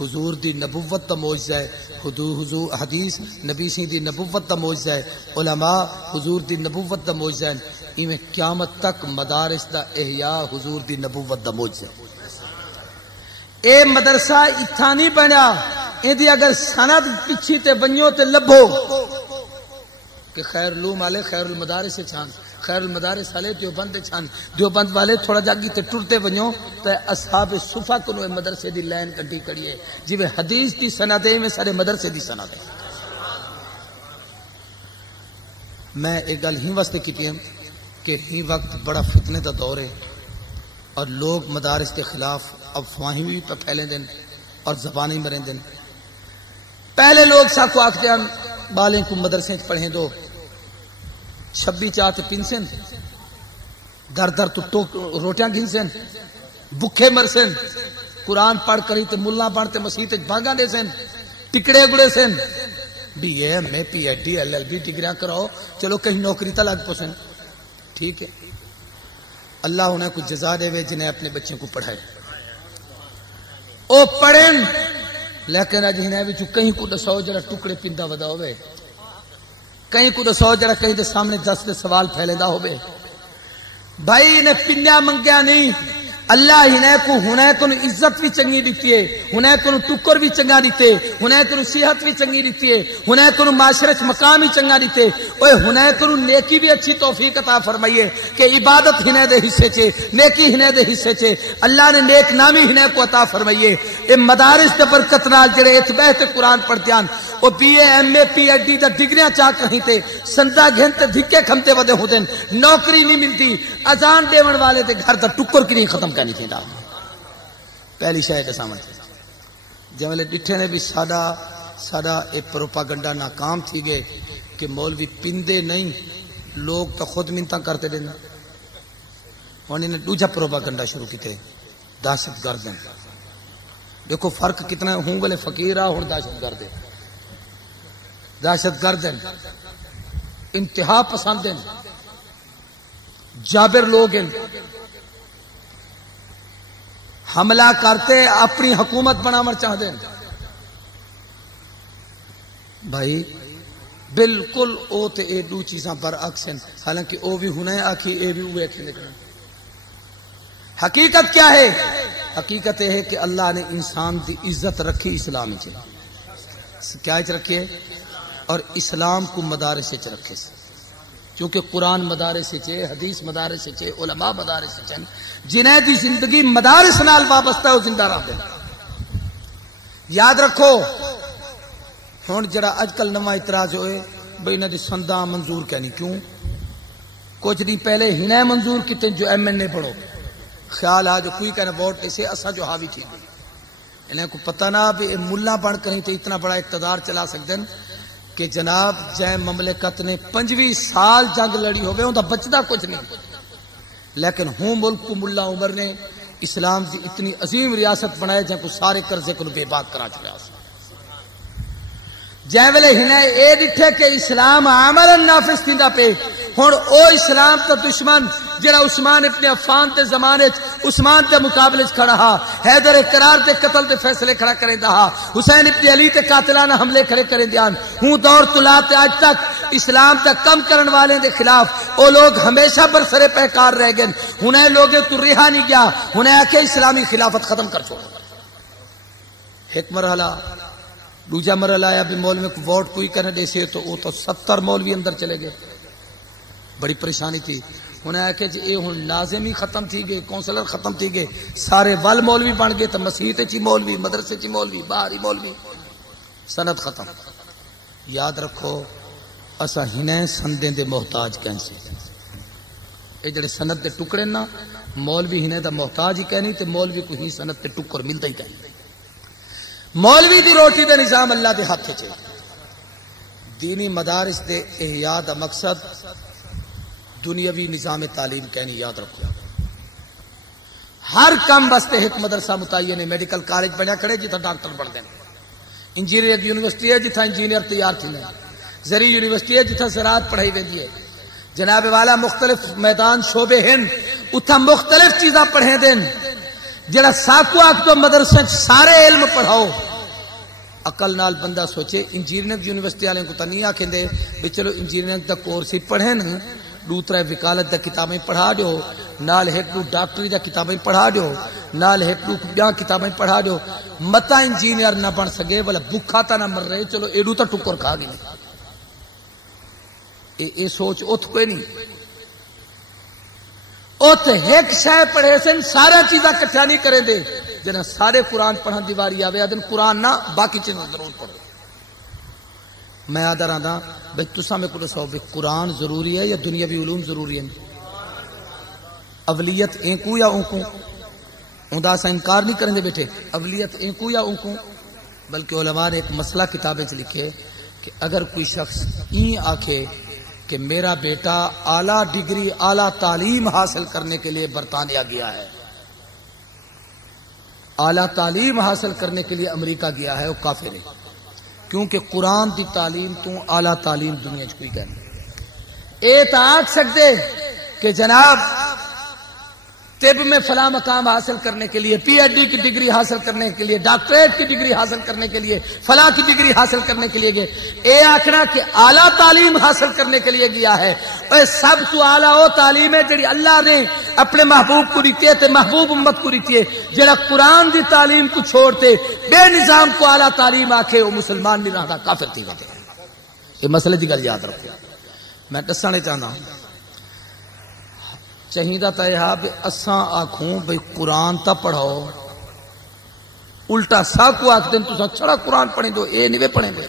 حضور دی نبوت دا معجزہ ہے، حضور حدیث نبی سی دی نبوت دا معجزہ ہے، علماء حضور دی نبوت دا معجزہ ہے، ایویں قیامت تک مدارس دا احیاء حضور دی نبوت دا معجزہ ہے۔ اے مدرسہ اتھا نہیں بنیا، ایدی اگر سند پچھی تے بنیو تے لبھو کہ خیر علوم والے خیر المدارس سے چھان، خیر المدارس والے دیوبند چھان، دیوبند والے تھوڑا جاگی تے ٹرتے بنیو تے اصحاب صفا کو مدرسے دی لائن کٹی کڑی ہے، جی میں حدیث دی سند ہے میں سارے مدرسے دی سند ہے۔ میں ایک گل ہی واسطے کیتی ہے کہ ہی وقت بڑا فتنے دا دور ہے اور لوگ مدارس کے خلاف افواہیں بھی پھیلیں دن اور زبانیں مریں دن۔ پہلے لوگ ساکو آکھتے ہیں بالیں کو مدرسے پڑھیں دو، 26 چاہتے پنسن، در در تو روٹیاں گھنسن، بکھے مرسن، قرآن پڑھ کری تے ملہ بانتے مسیح تے بھاگا دے سن، ٹکڑے گڑے سن، B A M A P H D L L B ڈگریاں کراؤ، چلو کہیں نوکری تا لگ پسن، ٹھیک ہے۔ اللہ انہیں کچھ جزا دے وے جنہیں اپنے بچوں کو پڑھائے، او پڑھیں، لیکن اج ہنے وچ کہیں کو دسو جڑا ٹکڑے پیندا ودا ہوے، کہیں کو دسو جڑا کہیں دے سامنے 10 دے سوال پھیلدا ہوے۔ بھائی نے پنیا منگیا نہیں، اللہ ہنے کو عزت بھی چنگی دیتی ہے، ہنے کو ٹکر بھی چنگا دیتے، ہنے کو صحت بھی چنگی دیتی ہے، ہنے کو معاشرے وچ مقام بھی چنگا دیتے، اوے ہنے کو نیکی بھی اچھی توفیق عطا فرمائیے کہ عبادت ہنے دے حصے چے، نیکی ہنے دے حصے چے، اللہ نے نیک نامی ہنے کو عطا فرمائیے۔ اے مدارس تے برکت نال جڑے اتباع تے قرآن پڑھتے ہیں او B A M A P H D دا ڈگریاں چاہ کہیں تے سندا گھنتے دھکے کھمتے ودے ہوتے ہیں، نوکری نہیں ملتی، اذان دیون والے تے گھر دا ٹکر کی نہیں ختم کرنی تھی۔ پہلی شاید سامنے جملے ڈٹھے نے بھی ساڈا اے پروپاگنڈا ناکام تھی گئے کہ مولوی پندے نہیں، لوگ تو خود منتاں کرتے دینا۔ ہن انہیں دوجا پروپاگنڈا شروع کیتے، دہشت گرد ہیں۔ دیکھو فرق کتنا ہے، ہوں بلے فقیر آ ہوں دہشت گرد ہے، دہشت گرد ہیں، انتہا پسند ہیں، جابر لوگ ہیں، حملہ کرتے اپنی حکومت بنانا چاہتے ہیں۔ بھائی بالکل او تے اے دو چیزاں برعکس ہیں، حالانکہ او بھی ہونا ہے آکھی اے بھی ہوئے تھے نکلنا۔ حقیقت کیا ہے؟ حقیقت یہ ہے کہ اللہ نے انسان دی عزت رکھی اسلام چ، کیا رکھے؟ اور اسلام کو مدارس سے رکھے، کیونکہ قرآن مدارس سے چے، حدیث مدارس سے چے، علماء مدارس سے چن، جنہیں دی زندگی مدارس نال وابستہ ہے وہ زندہ رہ دیں۔ یاد رکھو ہن جڑا اج کل نواں اعتراض ہوئے بھئی انہاں دی سنداں منظور کہنی، کیوں؟ کچھ دن پہلے ہنے منظور کیتے جو ایم این اے پڑھو، خیال آ جو کوئی کہنا ووٹ ایسے اسا جو حاوی تھی، انہیں کو پتہ نہ بھی ملا بن کہیں تو اتنا بڑا اقتدار چلا سکتے ہیں کہ جناب جائے مملکت نے 25 سال جنگ لڑی ہوئے ان کا بچتا کچھ نہیں، لیکن ہوں ملک کو ملا عمر نے اسلام کی اتنی عظیم ریاست بنائے جن کو سارے قرضے کو بے بات کرا چکا جے ویلے ہنے اے ڈٹھے کہ اسلام عملاً نافذ تھیندا پے ہن او اسلام کا دشمن جڑا عثمان ابن عفان تے زمانے عثمان دے مقابلے چ کھڑا ہا حیدر قرار تے قتل دے فیصلے کھڑا کریندا ہا حسین ابن علی تے قاتلانہ حملے کھڑے کریندیان ہوں دور طلا تے اج تک اسلام تے کم کرن والے دے خلاف او لوگ ہمیشہ برسرے پیکار رہ گئے ہنے لوگے تو رہا نہیں گیا ہنے آ کے اسلامی خلافت ختم کر چھوڑ ایک مرحلہ دوجا مرحلہ آیا بھی مولوی کو ووٹ کوئی کرنے دے سے تو وہ تو 70 مولوی اندر چلے گئے بڑی پریشانی تھی انہیں آیا کہ جی اے ہن لازم ہی ختم تھی گئے کونسلر ختم تھی گئے سارے ول مولوی بن گئے تو مسیح چی مولوی مدرسے چی مولوی باہری مولوی سند ختم یاد رکھو اسا ہنے سندیں دے محتاج کیسے اے جڑے سند دے ٹکڑے نا مولوی ہنے دا محتاج ہی کہنی تے مولوی کو ہی سند دے ٹکر ملتا ہی کہنی مولوی دی روٹی دے نظام اللہ دے ہاتھ چ دینی مدارس دے احیاء دا مقصد دنیاوی نظام تعلیم کہنی یاد رکھو ہر کم واسطے ایک مدرسہ متعین ہے میڈیکل کالج بنیا کھڑے جتھا ڈاکٹر بن دین انجینئر یونیورسٹی ہے جتھا انجینئر تیار تھی زرعی یونیورسٹی ہے جتھا زراعت پڑھائی ویندی ہے جناب والا مختلف میدان شعبے ہیں اتھا مختلف چیزاں پڑھیں دین جڑا ساکو آکھ تو مدرسے سارے علم پڑھاؤ عقل نال بندہ سوچے انجینئرنگ یونیورسٹی والے کو تو نہیں آکھیں دے بھی چلو انجینئرنگ دا کورس ہی پڑھیں دوسرا وکالت دا کتابیں پڑھا دیو نال ایک دو ڈاکٹری دا کتابیں پڑھا دیو نال ایک دو بیاں کتابیں پڑھا دیو متا انجینئر نہ بن سکے بلا بھوکا تا نہ مر رہے چلو ایڈو تا ٹکر کھا گئی اے سوچ اتھ کوئی نہیں ات ایک شے پڑھے سن سارا چیزاں کٹھا نہیں کریں دے جنہیں سارے قرآن پڑھن دیواری آوے آدن قرآن نہ باقی چیزیں ضرور پڑھو میں آدھا رہا دا بھئی تسا میں کو دسو بھی قرآن ضروری ہے یا دنیاوی علوم ضروری ہے اولیت اینکو یا اونکو اوندا سا انکار نہیں کریں دے بیٹھے اولیت اینکو یا اونکو بلکہ علماء نے ایک مسئلہ کتابیں چ لکھے کہ اگر کوئی شخص این آکھے کہ میرا بیٹا اعلیٰ ڈگری اعلیٰ تعلیم حاصل کرنے کے لیے برطانیہ گیا ہے اعلیٰ تعلیم حاصل کرنے کے لیے امریکہ گیا ہے وہ کافر ہے کیونکہ قرآن دی تعلیم تو اعلیٰ تعلیم دنیا چ کوئی کہنے اے تا آکھ سکتے کہ جناب طب میں فلاں مقام حاصل کرنے کے لیے پی ایچ ڈی کی ڈگری حاصل کرنے کے لیے ڈاکٹریٹ کی ڈگری حاصل کرنے کے لیے فلاں کی ڈگری حاصل کرنے کے لیے گئے اے آکھنا کہ اعلیٰ تعلیم حاصل کرنے کے لیے گیا ہے اے سب تو اعلیٰ وہ تعلیم ہے جڑی اللہ نے اپنے محبوب کو دیتی ہے تے محبوب امت کو دیتی ہے جڑا قرآن دی تعلیم کو چھوڑتے بے نظام کو اعلیٰ تعلیم آکھے وہ مسلمان نہیں رہتا کافر تھی ہوتے یہ مسئلے دی گل یاد رکھو میں دسنا چاہنا چاہیدہ تا یہ بھی اساں آکھوں بھئی قرآن تا پڑھاؤ الٹا سا کو آکھ دیں تو چھڑا قرآن پڑھیں دو اے نہیں پڑھیں دے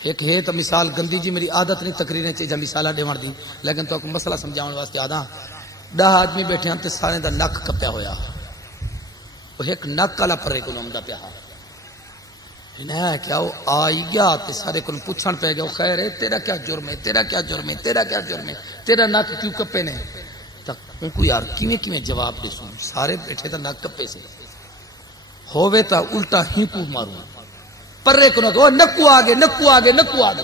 ایک ہے تو مثال گندی جی میری عادت نہیں تقریریں چاہیے مثالہ دے مار دی لیکن تو مسئلہ سمجھاؤں واسطے آدھا 10 آدمی بیٹھے ہیں تے سارے دا نک کپیا ہویا وہ ایک نک والا پرے کو نمدہ پیا انہیں کیا وہ آئی گیا تے سارے کو پوچھن پہ گیا خیر ہے تیرا کیا جرم ہے تیرا کیا جرم ہے تیرا کیا جرم ہے تیرا نک کیوں کپے نے ان کو یار کیویں جواب دے سوں سارے بیٹھے تا نک کپے سے ہووے تا الٹا ہی کو ماروں پرے کو نہ نکو آگے نکو آگے نکو آگے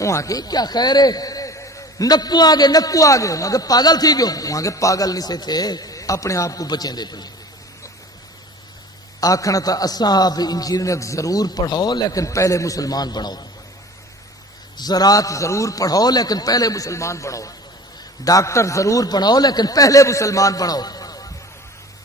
وہاں کے کیا خیر ہے نکو آگے نکو آگے وہاں کے پاگل تھی گئے وہاں کے پاگل نہیں سے تھے اپنے آپ کو بچیں دے پڑے آکھنا تا اصحاب انجینئرنگ ضرور پڑھاؤ لیکن پہلے مسلمان بناؤ زراعت ضرور پڑھاؤ لیکن پہلے مسلمان بناؤ ڈاکٹر ضرور بناؤ لیکن پہلے مسلمان بناؤ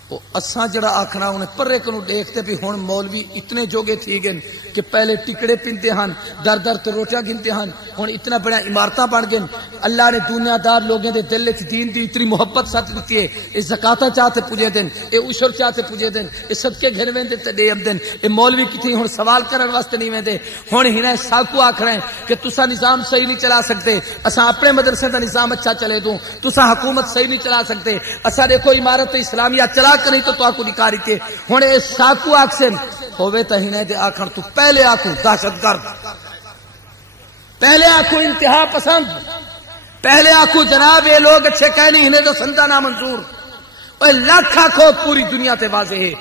وہ اساں جڑا آکھنا انہیں پرے کنو دیکھتے بھی ہون مولوی اتنے جوگے تھی گئے کہ پہلے ٹکڑے پینتے ہن در در تے روٹیاں گنتے ہن ہن اتنا بڑا عمارتاں بن گئے اللہ نے دنیا دار لوگوں دے دل وچ دین دی اتنی محبت ساتھ دیتی ہے اے زکاتاں چاہتے پوجے دین اے عشر چاہتے پوجے دین اے صدقے گھر ویندے تے دے دین اے مولوی کتھی ہن سوال کرن واسطے نہیں ویندے ہن ہنے ساکو آکھ رہے ہیں کہ تساں نظام صحیح نہیں چلا سکتے اساں اپنے مدرسے دا نظام اچھا چلے دوں تساں حکومت صحیح نہیں چلا سکتے اساں دیکھو عمارت اسلامیہ چلا کر نہیں تو کو نکاری کے ہن اے ساکو آکسن ہووے تا ہنے دے آکھن تو پہلے آکھو دہشت گرد پہلے آکھو انتہا پسند پہلے آکھو جناب یہ لوگ اچھے کہہ نہیں ہنے تو سنتا نا منظور لاکھ آنکھو پوری دنیا تے واضح ہے